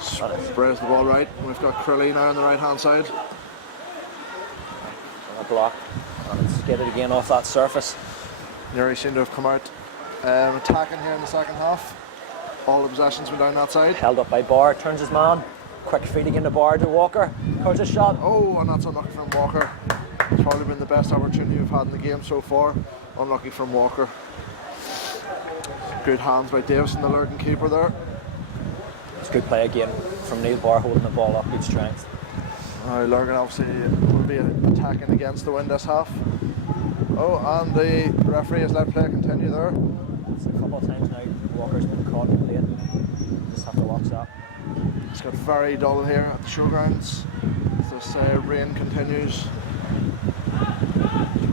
Sprays the ball right. We've got Crilly now on the right hand side. And a block, and it's skidded again off that surface. Newry seem to have come out attacking here in the second half. All the possessions went down that side. Held up by Barr, turns his man. Quick feeding into Barr to Walker. Curls a shot. Oh, and that's unlucky from Walker. It's probably been the best opportunity we've had in the game so far. Unlucky from Walker. Good hands by Davison, the Lurgan keeper there. It's good play again from Neil Barr, holding the ball up, good strength. Lurgan obviously will be attacking against the wind this half. Oh, and the referee has let play continue there. It's a couple of times now Walker's been caught late. Just have to watch that. It's got very dull here at the showgrounds. This rain continues to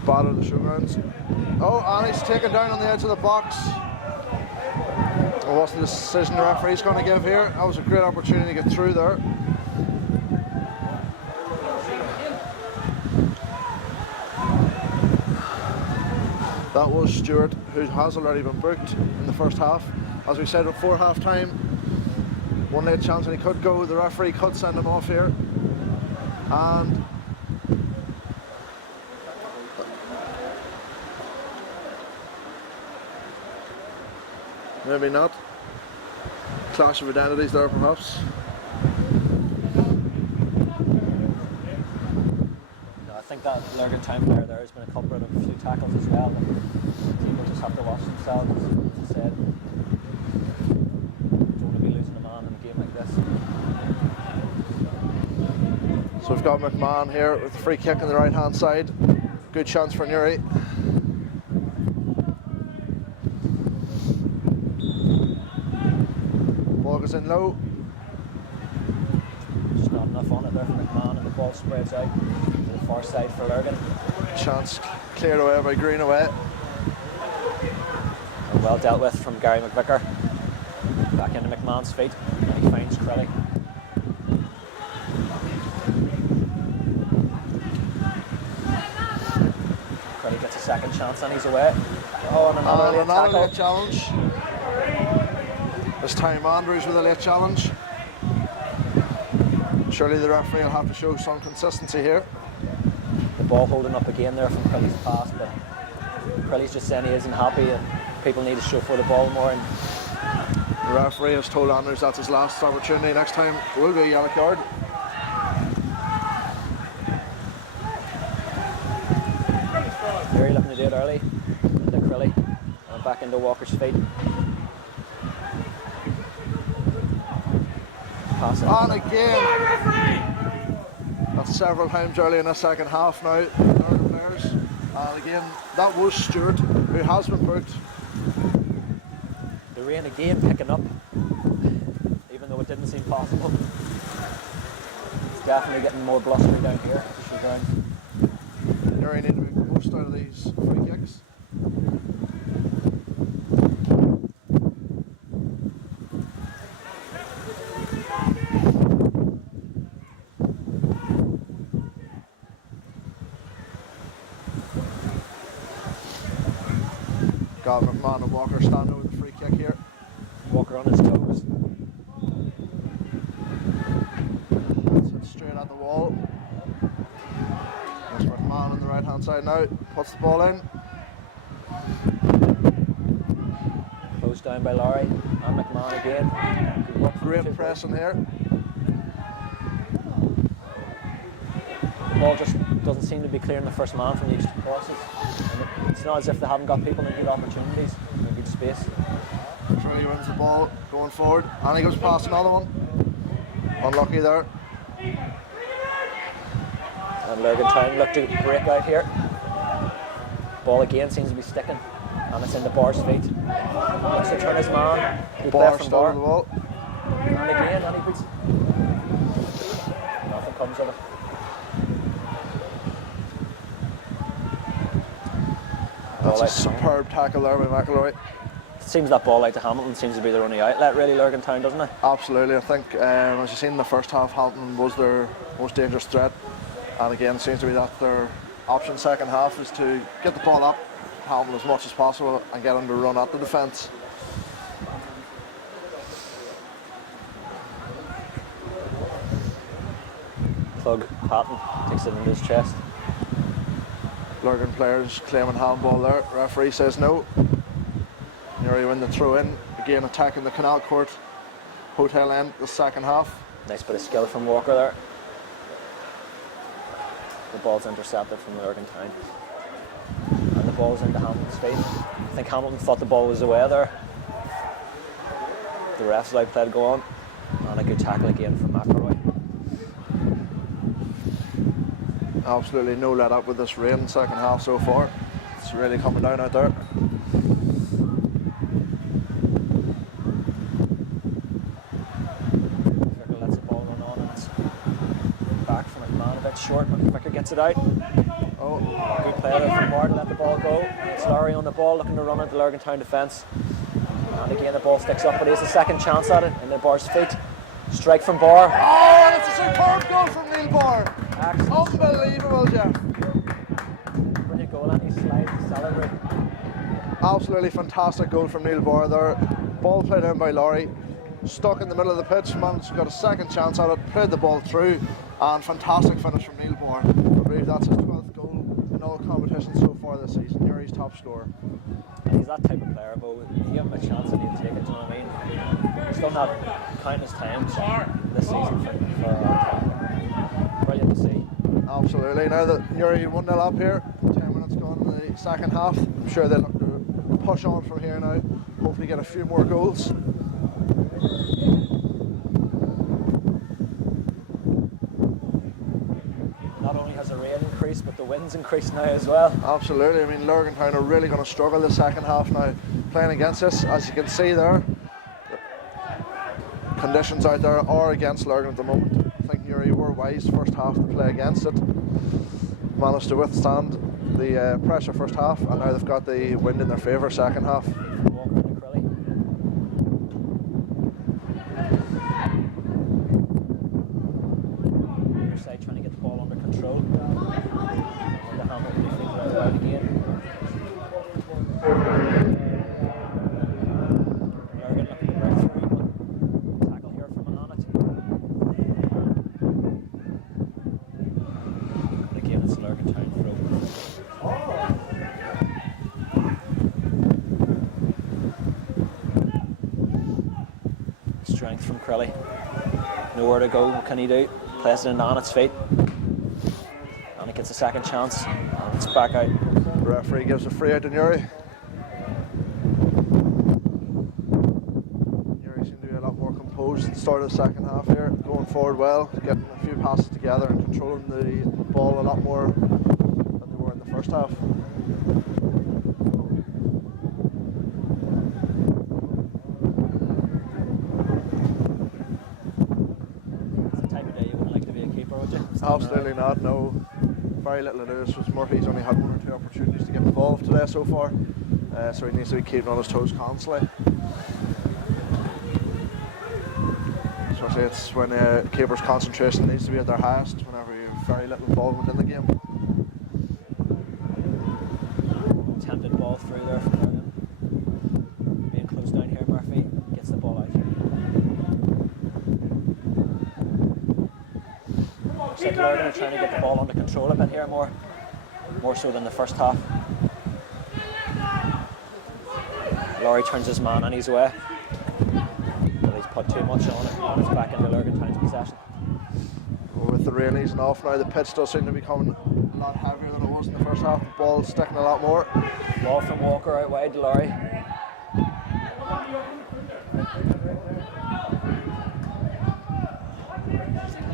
batter the showgrounds. Oh, and he's taken down on the edge of the box. Well, what's the decision the referee's going to give here? That was a great opportunity to get through there. That was Stewart, who has already been booked in the first half. As we said before half time, one late chance and he could go. The referee could send him off here. And maybe not. Clash of identities there perhaps. No, I think that Lurgan time player there has been a culprit of a few tackles as well. People just have to watch themselves, as I said. Don't want to be losing a man in a game like this. So we've got McMahon here with the free kick on the right hand side. Good chance for Newry. Ball goes in low. Just not enough on it there for McMahon, and the ball spreads out to the far side for Lurgan. Chance cleared away by Greenaway. And well dealt with from Gary McVicker. Back into McMahon's feet, and he finds Crilly. Crilly gets a second chance and he's away. Oh, and another late late challenge. This time Andrews with a late challenge. Surely the referee will have to show some consistency here. The ball holding up again there from Crilly's pass, but Crilly's just saying he isn't happy and people need to show for the ball more. And the referee has told Andrews that's his last opportunity. Next time will be a yellow card. Newry looking to do it early into Crilly and back into Walker's feet. Pass it. And again, that's several times early in the second half now. Lurgan players. And again, that was Stewart, who has been booked. The rain again picking up, even though it didn't seem possible. It's definitely getting more blustery down here. Newry need to make the most out of these free kicks. Got McMahon and Walker standing with the free kick here. Walker on his toes. It's straight at the wall. There's McMahon on the right hand side now. Puts the ball in. Closed down by Lowry and McMahon again. Good work from Great the two pressing here. The ball just doesn't seem to be clearing the first man from these crosses. And it's not as if they haven't got people in good opportunities, in good space. Trinity wins the ball, going forward, and he goes past another one. Unlucky there. And Lurgan Town look to break out here. Ball again seems to be sticking, and it's into Barr's feet. Looks to turn his man. Barr still on the ball. And again, and he beats. Nothing comes of it. That's a superb tackle there by McElroy. Seems that ball out to Hamilton seems to be their only outlet, really, Lurgan Town, doesn't it? Absolutely. I think, as you've seen in the first half, Hamilton was their most dangerous threat. And again, it seems to be that their option second half is to get the ball up, Hamilton as much as possible, and get them to run at the defence. Plug Patton takes it into his chest. Lurgan players claiming handball there. Referee says no. Newry win the throw in. Again attacking the Canal Court Hotel end the second half. Nice bit of skill from Walker there. The ball's intercepted from Lurgan Town. And the ball's into Hamilton's feet. I think Hamilton thought the ball was away there. The refs allowed play to go on. And a good tackle again from McElroy. Absolutely no let up with this rain second half so far. It's really coming down out there. Vicker lets the ball run on and it's back from McMahon a bit short, but Vicker gets it out. Oh, good play there from Barr to let the ball go. It's Lowry on the ball looking to run into the Lurgan Town defence. And again the ball sticks up, but he has a second chance at it in the Barr's feet. Strike from Barr. Oh, and it's a superb goal from Neil Barr. Excellent. Unbelievable, Jeff. Brilliant goal, and he slides to celebrate. Absolutely fantastic goal from Neil Barr there. Ball played in by Lowry. Stuck in the middle of the pitch. Man's got a second chance at it. Played the ball through. And fantastic finish from Neil Barr. I believe that's his 12th goal in all competitions so far this season. Newry's top scorer. He's that type of player, but if you give him a chance and he'll take it, do you know what I mean? He's still not countless times this season for brilliant to see. Absolutely. Now that Newry 1-0 up here, 10 minutes gone in the second half. I'm sure they'll look to push on from here now. Hopefully get a few more goals. Not only has the rain increased, but the wind's increased now as well. Absolutely. I mean, Lurgan Town are really going to struggle the second half now playing against us. As you can see there, conditions out there are against Lurgan at the moment. I think Newry were wise first half to play against it. Managed to withstand the pressure first half, and now they've got the wind in their favour second half. Walker and Crilly. Your side trying to get the ball under control. And the Hamilton defender out again. Lurgan looking to break through, but tackle here from Anonit. And again, it's Lurgan Town throw. Strength from Crilly. Nowhere to go. What can he do? Plays it in Anonit's feet. And he gets a second chance. And it's back out. The referee gives a free out to Newry. Newry seem to be a lot more composed at the start of the second half here, going forward well, getting a few passes together and controlling the ball a lot more than they were in the first half. It's the type of day you wouldn't like to be a keeper, would you? Absolutely not, no. Very little to do. This was Murphy's only had 1 or 2 opportunities to get involved today so far, so he needs to be keeping on his toes constantly. Especially it's when keeper's concentration needs to be at their highest, whenever you have very little involvement in the game. Attempted ball through there from Lurgan. Being closed down here, Murphy gets the ball out. Looks like Lurgan are trying to get the ball under control a bit here, more so than the first half. Lowry turns his man and he's away. But he's put too much on it, and it's back into Lurgan Town's possession. With with the rain easing off now, the pitch does seem to be becoming a lot heavier than it was in the first half. The ball's sticking a lot more. Ball from Walker out wide to Lurgan.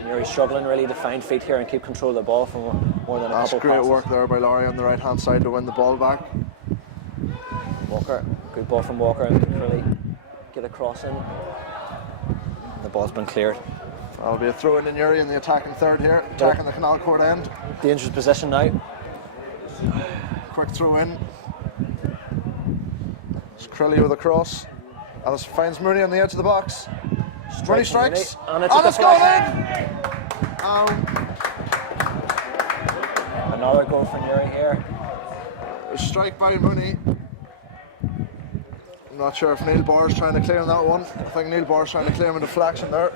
Newry struggling really to find feet here and keep control of the ball for more than a That's couple great passes. work there by Lurgan on the right hand side to win the ball back. Walker, good ball from Walker and really get a cross in. The ball's been cleared. That'll be a throw in Newry in the attacking third here, attacking the Canal Court end. Dangerous position now. Quick throw in. It's Crilly with a cross. Alice finds Mooney on the edge of the box. Mooney strikes, and it's gone in! Another goal for Newry here. A strike by Mooney. I'm not sure if Neil Barr's trying to claim that one. I think Neil Barr's trying to claim a deflection there.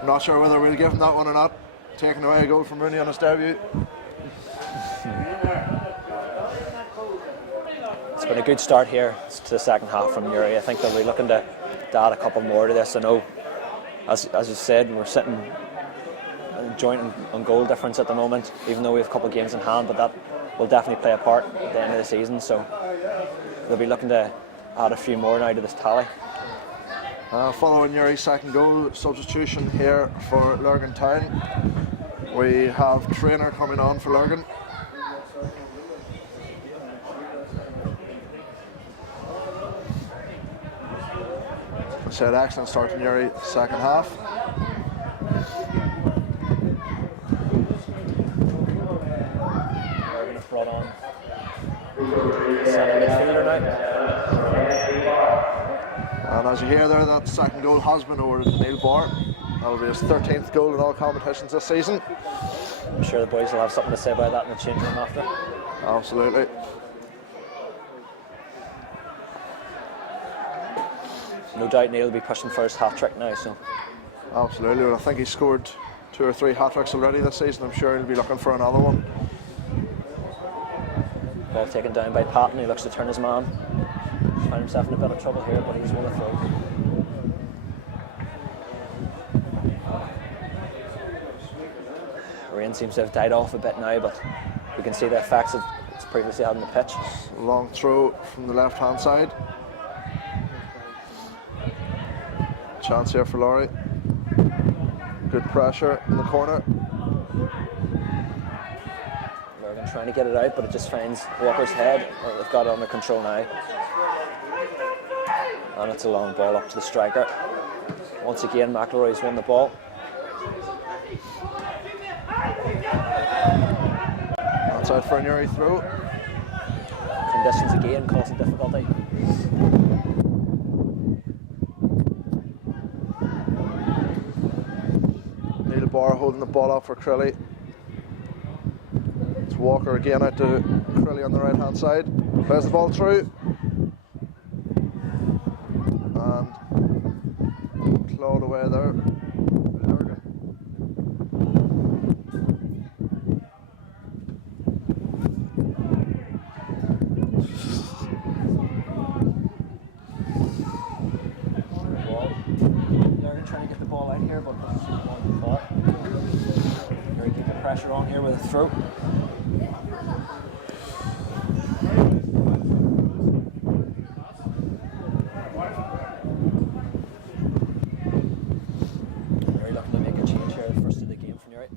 I'm not sure whether we'll give him that one or not. Taking away a goal from Mooney on his debut. It's been a good start here to the second half from Newry. I think they'll be looking to add a couple more to this. I know, as you said, we're sitting joint on goal difference at the moment, even though we have a couple of games in hand, but that will definitely play a part at the end of the season. So they'll be looking to add a few more now to this tally. Following Newry's second goal, substitution here for Lurgan Town. We have Trainer coming on for Lurgan. I said excellent start to Newry second half. Lurgan have brought on centre midfielder now. And as you hear there, that second goal has been awarded to Neil Barr. That'll be his 13th goal in all competitions this season. I'm sure the boys will have something to say about that in the change room after. Absolutely. No doubt Neil will be pushing for his hat-trick now. So Absolutely. I think he's scored 2 or 3 hat-tricks already this season. I'm sure he'll be looking for another one. ball taken down by Patton. He looks to turn his man. Found himself in a bit of trouble here, but he's won a throw. Rain seems to have died off a bit now, but we can see the effects it's previously had on the pitch. Long throw from the left hand side. Chance here for Lurgan. Good pressure in the corner. Lurgan trying to get it out, but it just finds Walker's head. Well, they've got it under control now. And it's a long ball up to the striker. Once again, McElroy's won the ball. Outside for a Newry throw. Conditions again causing difficulty. Neil Barr holding the ball up for Crilly. It's Walker again out to Crilly on the right hand side. Plays the ball through. And clawed away there. Lurgan. Lurgan trying to get the ball out here, but it's on the Newry keeping the pressure on here with a throw. Newry looking to make a change here, the first of the game for Newry.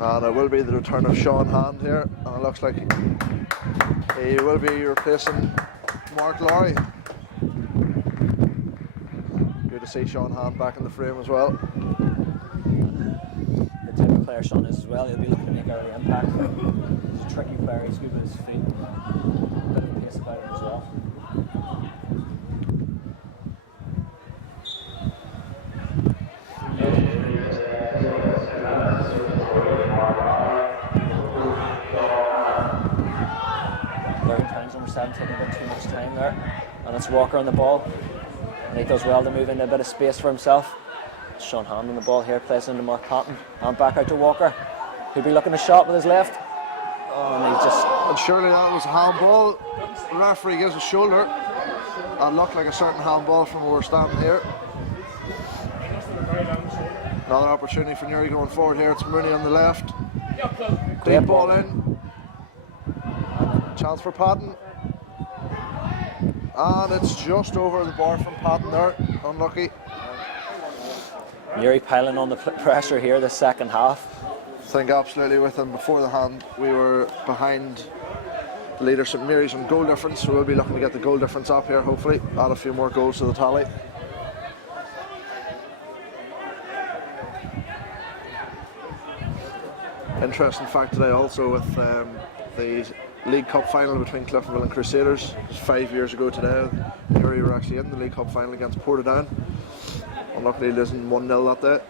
And it will be the return of Sean Hand here. And it looks like he will be replacing Mark Lowry. Good to see Sean Hand back in the frame as well. The type of player Sean is as well, he'll be looking to make early impact. He's a tricky player, he's good with his feet. A bit of pace about him as well. Lurgan Town's number 7 taking a bit too much time there. And it's Walker on the ball. And he does well to move into a bit of space for himself. Sean Hand on the ball here, plays into Mark Patton. And back out to Walker. He'll be looking to shot with his left. Oh, and he just... And surely that was a handball. The referee gives a shoulder. That looked like a certain handball from where we're standing here. Another opportunity for Newry going forward here. It's Mooney on the left. Great Deep ball ball. in. Chance for Patton. And it's just over the bar from Patton there. Unlucky. Newry piling on the pressure here the second half. I think absolutely with them before the hand. We were behind the leader St Mary's on goal difference, so we'll be looking to get the goal difference up here, hopefully. Add a few more goals to the tally. Interesting fact today also with the League Cup final between Cliftonville and Crusaders. It was 5 years ago today. Newry were actually in the League Cup final against Portadown. Unluckily losing 1-0 that day.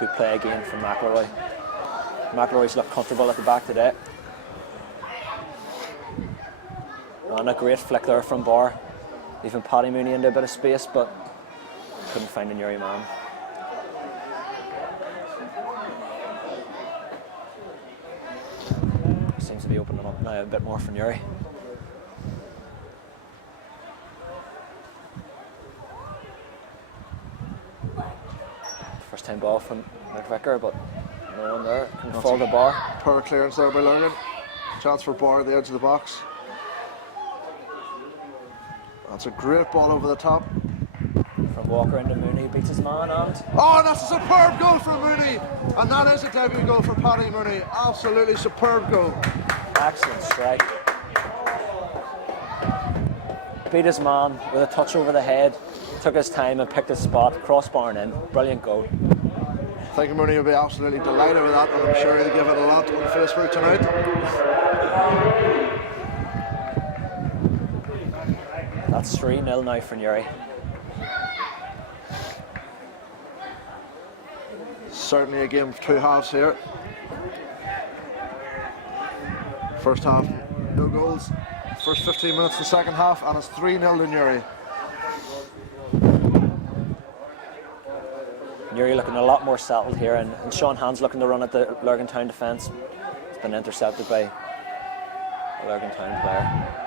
Good play again from McElroy. McElroy's looked comfortable at the back today. And a great flick there from Barr. Leaving Paddy Mooney into a bit of space, but couldn't find a Newry man. Seems to be opening up now a bit more for Newry. First time ball from McVicker, but no one there. Can fall the bar. Poor clearance there by Lurgan. Chance for Barr at the edge of the box. That's a great ball over the top. From Walker into Mooney, beats his man and... Oh, that's a superb goal from Mooney. And that is a debut goal for Paddy Mooney. Absolutely superb goal. Excellent strike. Beat his man with a touch over the head. Took his time and picked his spot. Crossbar and in. Brilliant goal. I think Mooney will be absolutely delighted with that, and I'm sure he'll give it a lot on Facebook tonight. That's 3-0 now for Newry. Certainly a game of two halves here. First half, no goals. First 15 minutes of the second half, and it's 3-0 to Newry. Newry looking a lot more settled here, and Sean Hand's looking to run at the Lurgan Town defence. It's been intercepted by a Lurgan Town player.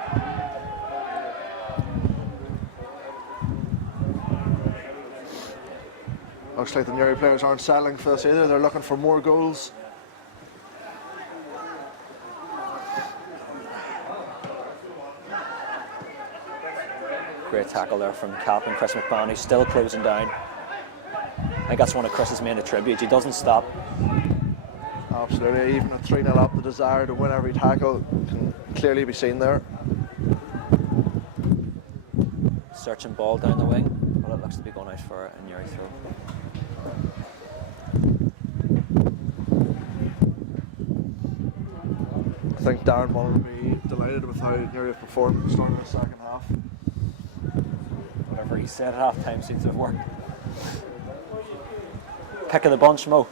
Looks like the Newry players aren't settling for this either. They're looking for more goals. Great tackle there from captain Chris McMahon, who's still closing down. I think that's one of Chris's main attributes. He doesn't stop. Absolutely, even at 3-0 up, the desire to win every tackle can clearly be seen there. Searching ball down the wing, but it looks to be going out for a Newry throw. I think Darren Mullen will be delighted with how Newry have performed at the start of the second half. Whatever he said at half time seems to have worked. Pick of the bunch, Mo.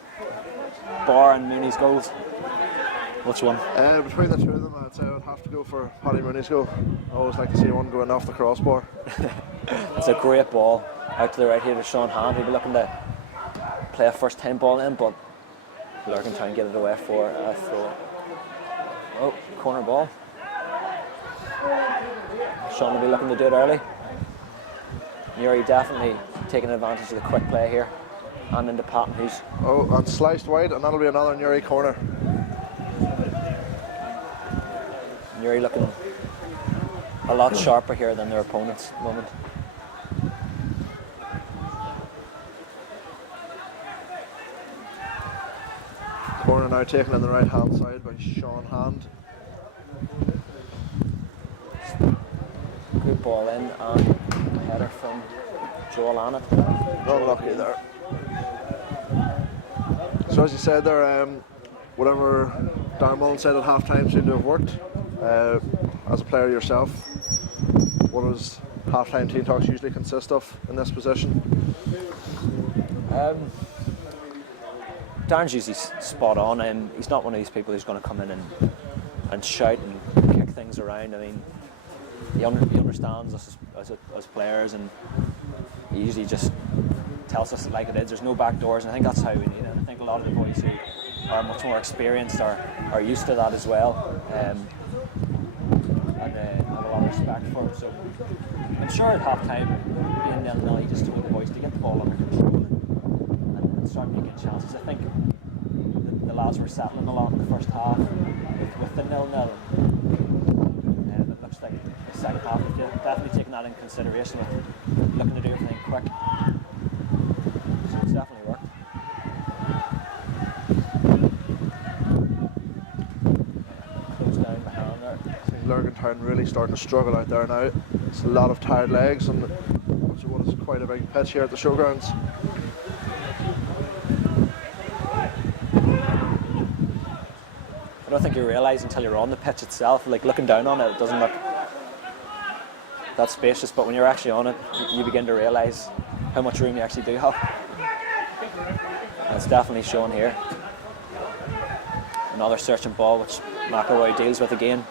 Barr and Mooney's goals. Which one? Between the two of them, I'd say I'd have to go for Paddy Mooney's goal. I always like to see one going off the crossbar. It's a great ball out to the right here to Sean Hand. He'll be looking to play a first time ball in, but Lurgan Town get it away for a throw. Oh, corner ball. Sean will be looking to do it early. Newry definitely taking advantage of the quick play here. And into Patton, who's... Oh, that's sliced wide, and that'll be another Newry corner. Newry looking a lot sharper here than their opponents at the moment. Corner now taken on the right hand side by Sean Hand. Good ball in and a header from Joel Annett. Unlucky there. So as you said there, whatever Darren Mullen said at half time seemed to have worked. As a player yourself, what does half time team talks usually consist of in this position? Darren's usually spot on. He's not one of these people who's going to come in and shout and kick things around. I mean, he understands us as players, and he usually just tells us it like it is. There's no back doors, and I think that's how we need it. And I think a lot of the boys who are much more experienced are used to that as well. And respect for him. So I'm sure at half time, being 0-0, he just told the boys to get the ball under control and start making chances. I think the lads were settling a lot in the first half with the 0-0. It looks like the second half, if you're definitely taking that in consideration with looking to do everything quick. So it's definitely worked. Close down behind there. Lurgan Town really starting to struggle out there now. It's a lot of tired legs and what is quite a big pitch here at the showgrounds. I don't think you realise until you're on the pitch itself, like looking down on it, it doesn't look that spacious, but when you're actually on it, you begin to realise how much room you actually do have. And it's definitely shown here. Another searching ball, which McElroy deals with again.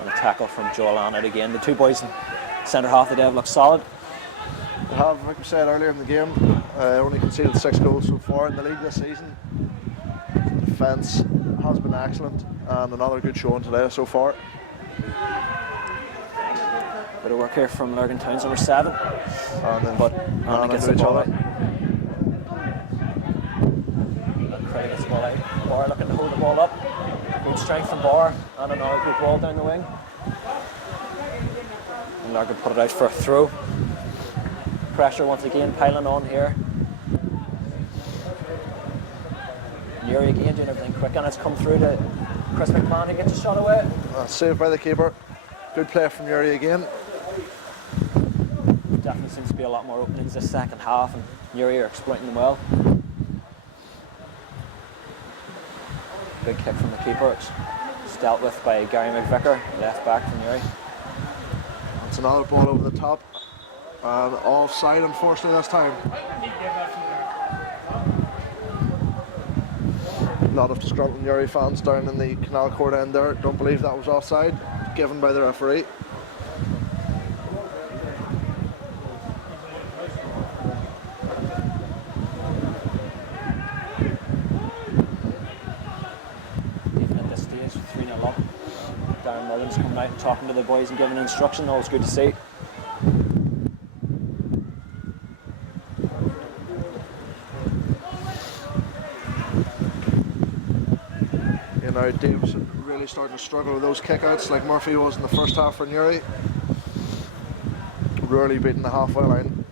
And a tackle from Joel Annett again. The two boys in centre half today have looked solid. They have, like we said earlier in the game, only conceded 6 goals so far in the league this season. The defence has been excellent and another good showing today so far. Bit of work here from Lurgan Town's number 7. And then But Annett gets the ball out. Craig gets the ball out. Barr looking to hold the ball up. Good strength from Barr and another good ball down the wing. And Lurgan put it out for a throw. Pressure once again piling on here. Newry again doing everything quick, and it's come through to Chris McMahon who gets a shot away. Saved by the keeper. Good play from Newry again. Definitely seems to be a lot more openings this second half, and Newry are exploiting them well. Good kick from the keeper. It's dealt with by Gary McVicker, left back from Newry. It's another ball over the top. And offside, unfortunately, this time. A lot of disgruntled Newry fans down in the Canal Court end there don't believe that was offside, given by the referee. Even at this stage, 3-0 up, Darren Mullins coming out and talking to the boys and giving instruction. Always good to see. Now Davison really starting to struggle with those kickouts like Murphy was in the first half for Newry. Rarely beating the halfway line.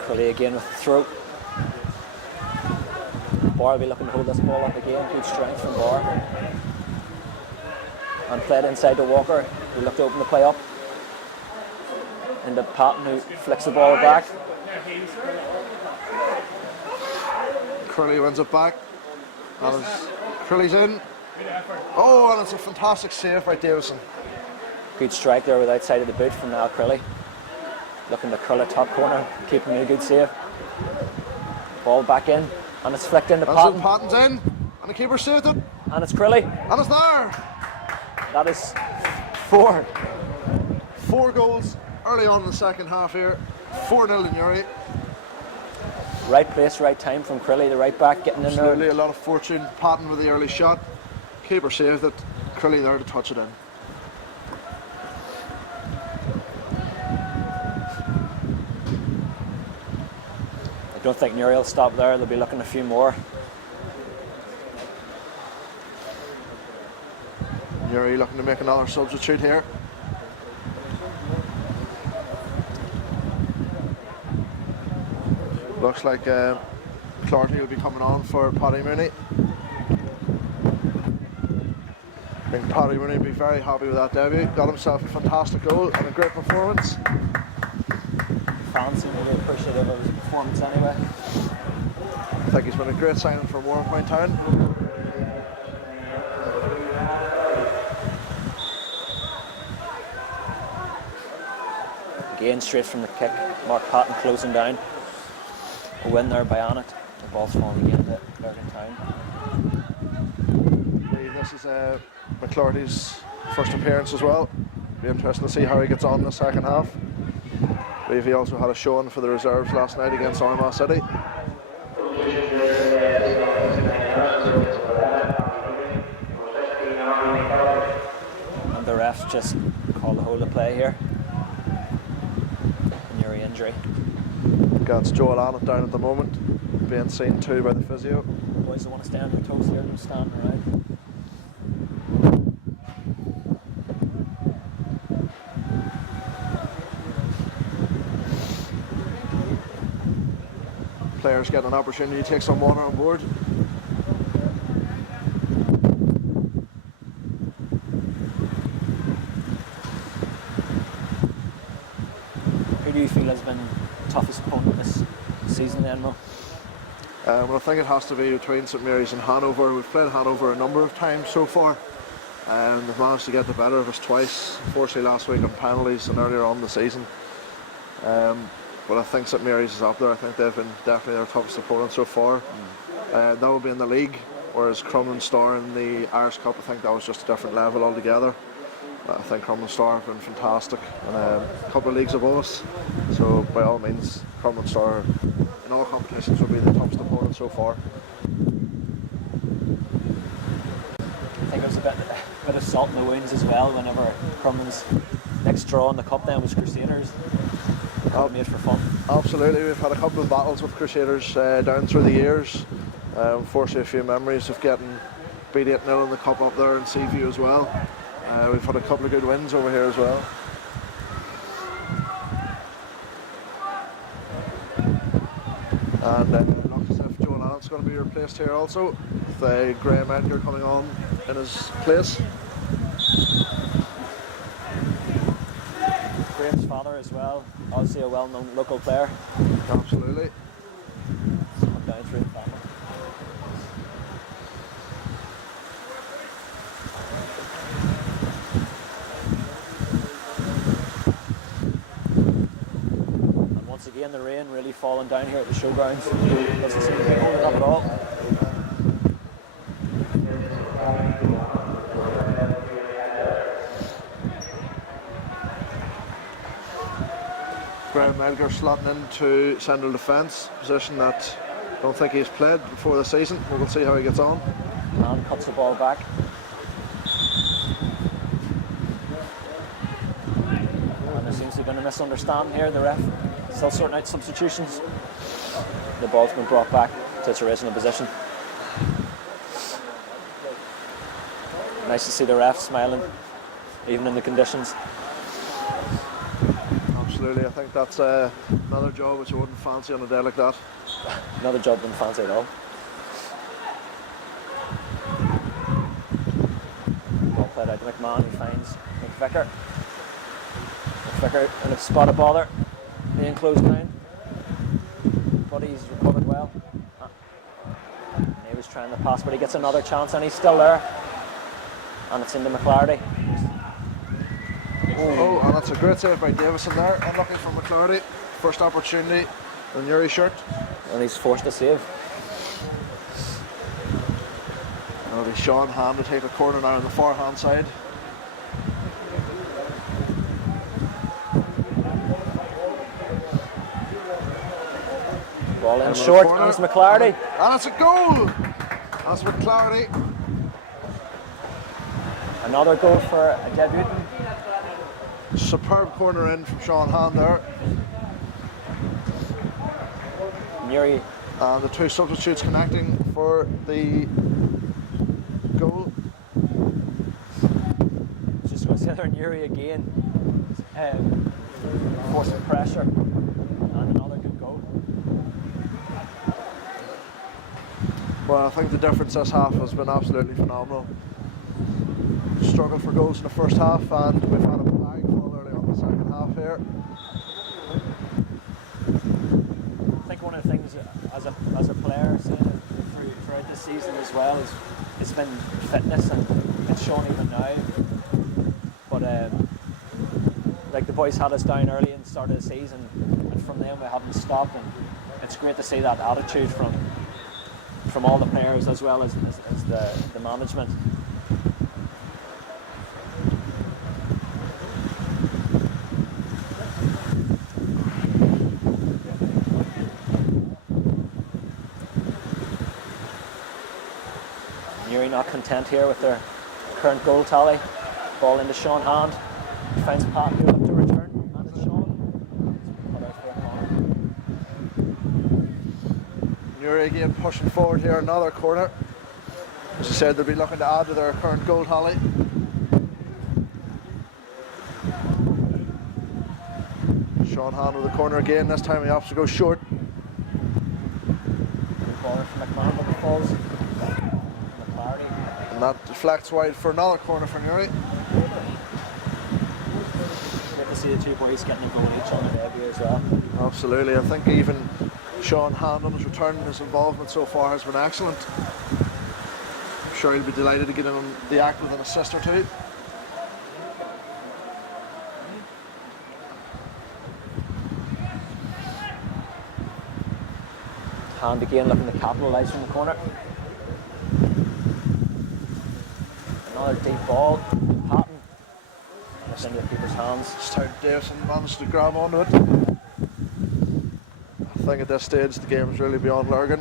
Curley again with the throw. Barr will be looking to hold this ball up again. Good strength from Barr. And played inside to Walker, who looked to open the play up. Into Patton, who flicks the ball back. Curley wins it back. And Curley's in. Oh, and it's a fantastic save by Davison. Good strike there with outside of the boot from Al Crilly. Looking to curl a top corner, keeping a good save. Ball back in, and it's flicked into Patton. Patton's in, and the keeper saved it. And it's Crilly. And it's there. That is 4. 4 goals early on in the second half here. 4-0 to Newry. Right place, right time from Crilly, the right back, getting in there. Absolutely, a lot of fortune. Patton with the early shot. Keeper saved it. Crilly there to touch it in. I don't think Newry will stop there. They'll be looking a few more. Newry looking to make another substitute here. Looks like Clarty will be coming on for Paddy Mooney. I think Paddy Mooney will be very happy with that debut. Got himself a fantastic goal and a great performance. Fans seem really appreciative of his performance anyway. I think he's been a great signing for Warrenpoint Town. Again, straight from the kick. Mark Patton closing down. A win there by Annett. The ball's falling again to Lurgan Town. This is McClarty's first appearance as well. Be interesting to see how he gets on in the second half. I believe he also had a showing for the reserves last night against Armagh City. just called the hold of play here. Newry injury. Got Joel Annett down at the moment, being seen to by the physio. Boys that want to stay on their toes here, no standing around. Players get an opportunity to take some water on board. Who do you feel has been the toughest opponent this season then, Mo? Well, I think it has to be between St Mary's and Hanover. We've played Hanover a number of times so far. They've managed to get the better of us twice, unfortunately last week on penalties and earlier on in the season. But I think St Mary's is up there. I think they've been definitely their toughest opponent so far. That will be in the league, whereas Crumlin Star in the Irish Cup, I think that was just a different level altogether. I think Crumlin Star have been fantastic and a couple of leagues above us. So by all means, Crumlin Star in all competitions will be the toughest opponent so far. I think there's a bit of salt in the wounds as well whenever Crumlin's next draw in the cup then was Crusaders. Made for fun. Absolutely, we've had a couple of battles with Crusaders down through the years. Unfortunately, a few memories of getting beat 8-0 in the cup up there in Seaview as well. We've had a couple of good wins over here as well. And it looks as if Joel Annett's going to be replaced here also, with Graham Edgar coming on in his place. Graham's father as well, obviously a well-known local player. Absolutely. Come down through the family. And once again, the rain really falling down here at the showgrounds. Doesn't seem to be holding up at all. Graham Edgar slotting into central defence, position that I don't think he's played before the season. We'll see how he gets on. And cuts the ball back. And there seems to have been a misunderstanding here. The ref still sorting out substitutions. The ball's been brought back to its original position. Nice to see the ref smiling, even in the conditions. Absolutely, I think that's another job which I wouldn't fancy on a day like that. Another job I wouldn't fancy at all. Ball played out to McMahon, who finds McVicker. McVicker in a spot of bother, being closed down. But he's recovered well. And he was trying to pass, but he gets another chance and he's still there. And it's into McClarty. Oh, and that's a great save by Davison there. Unlucky for McClarty. First opportunity in the Newry shirt. And he's forced to save. It'll be Sean Hand to take the corner now on the far hand side. Ball in short, and it's McClarty. And it's a goal! That's McClarty. Another goal for a debutant. Superb corner in from Sean Hand there. Newry. And the two substitutes connecting for the goal. Just going to say there, Newry again. Forcing pressure. And another good goal. Well, I think the difference this half has been absolutely phenomenal. Struggled for goals in the first half, and we've had a bag fall early on the second half here. I think one of the things as a player seeing throughout this season as well is it's been fitness, and it's shown even now. But like the boys had us down early in the start of the season, and from then we haven't stopped, and it's great to see that attitude from all the players as well as the management. Newry not content here with their current goal tally. Ball into Sean Hand. finds Pat who up to return, and it's Sean. Put out for a corner. Newry again pushing forward here, another corner. As I said, they'll be looking to add to their current goal tally. Sean Hand with the corner again, this time he opts to go short. Good corner from McMahon, but it falls. McClarty. And that deflects wide for another corner for Newry. Great to see the two boys getting a goal each on the debut as well. Absolutely, I think even Sean Hand on his return, his involvement so far has been excellent. I'm sure he'll be delighted to get in on the act with an assist or two. Hand again looking to capitalise from the corner. Another deep ball, Patton. And it's into the keeper's hands. Just how Davison managed to grab onto it. I think at this stage the game is really beyond Lurgan.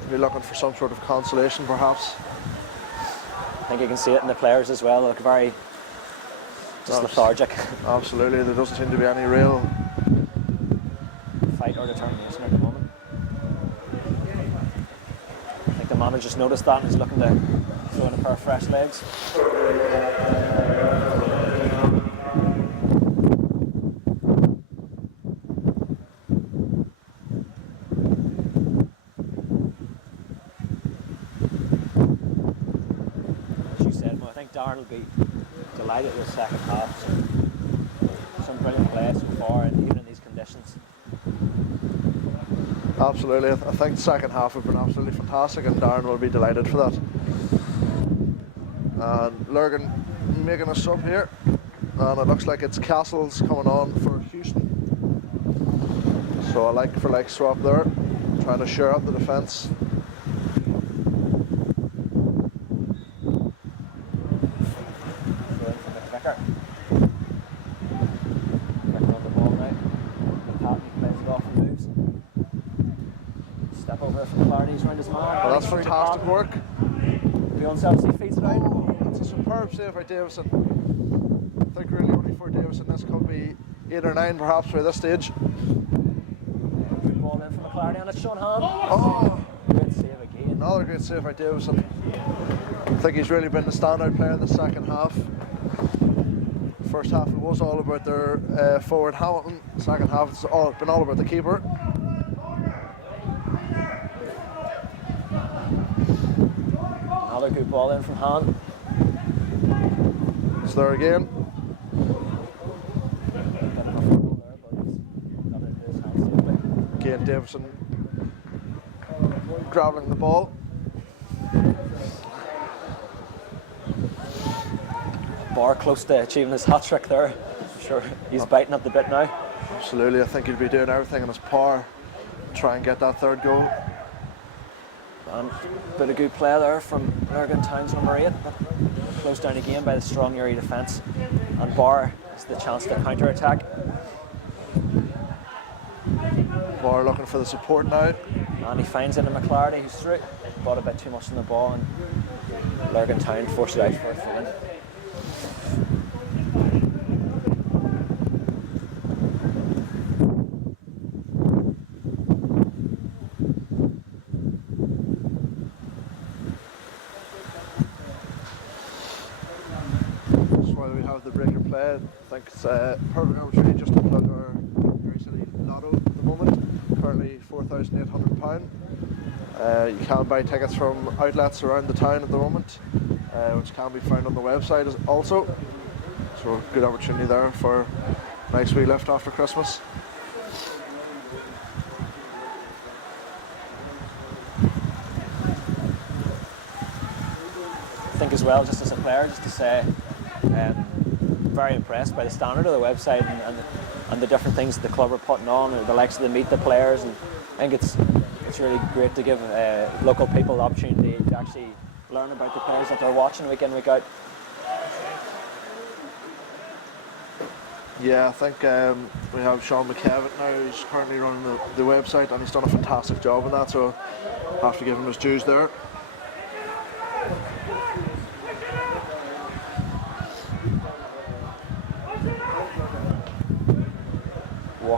They'll be looking for some sort of consolation perhaps. I think you can see it in the players as well. They look very just lethargic. Absolutely, there doesn't seem to be any real fight or determination at the moment. I think the manager's noticed that and is looking to throw in a pair of fresh legs. Darren will be delighted with the second half. Some brilliant play so far, and even in these conditions. Absolutely, I think the second half have been absolutely fantastic, and Darren will be delighted for that. And Lurgan making a sub here, and it looks like it's Castles coming on for Houston. So a like for like swap there, trying to share up the defence. Well, that's fantastic work. Beyond Chelsea feeds it out. It's a superb save by Davison. I think really only for Davison this could be 8 or 9 perhaps by this stage. Good ball in from McClarty and it's Sean Hand. Oh! Great save again. Another great save by Davison. I think he's really been the standout player in the second half. First half it was all about their forward Hamilton. Second half it's been all about the keeper. Another good ball in from Hand. It's there again. Again, Davison grabbing the ball. Bar close to achieving his hat-trick there. I'm sure he's biting at the bit now. Absolutely, I think he'll be doing everything in his power to try and get that third goal. And a bit of good play there from Lurgan Town's number 8, but closed down again by the strong Newry defence. And Bar has the chance to counter-attack. Bar looking for the support now. And he finds into McClarty, who's through. Bought a bit too much on the ball, and Lurgan Town forced it out for a throw-in. The breaker play. I think it's a perfect opportunity just to plug our Newry City lotto at the moment. Currently £4,800. You can buy tickets from outlets around the town at the moment, which can be found on the website also. So good opportunity there for a nice wee lift after Christmas. I think as well, just as a player, just to say, very impressed by the standard of the website and the different things that the club are putting on, or the likes of the Meet the Players, and I think it's really great to give local people the opportunity to actually learn about the players that they're watching week in, week out. Yeah, I think we have Sean McKevitt now who's currently running the website, and he's done a fantastic job in that, so I have to give him his dues there.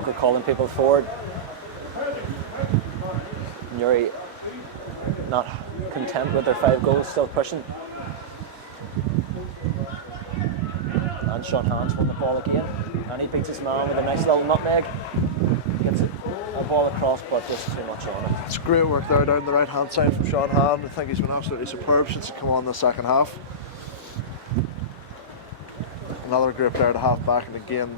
look at calling people forward. Newry not content with their 5 goals, still pushing. And Sean Hans won the ball again, and he beats his man with a nice little nutmeg. Gets a ball across, but just too much on it. It's great work there down the right hand side from Sean Hand. I think he's been absolutely superb since he came on in the second half. Another great player to half back, and again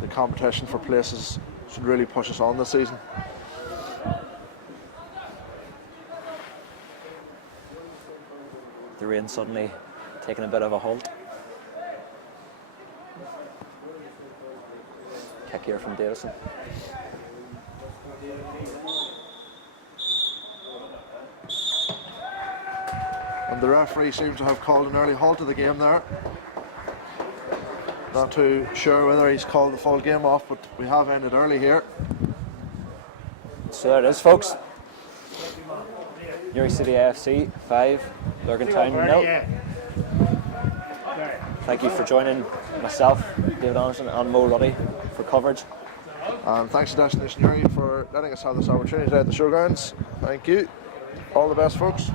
the competition for places should really push us on this season. The rain suddenly taking a bit of a halt. Kick here from Davison. And the referee seems to have called an early halt to the game there. Not too sure whether he's called the full game off, but we have ended early here. So there it is, folks. Newry City AFC 5, Lurgan Town 0. Thank you for joining myself, David Anderson, and Mo Ruddy for coverage. And thanks to Destination Newry for letting us have this opportunity at the showgrounds. Thank you. All the best, folks.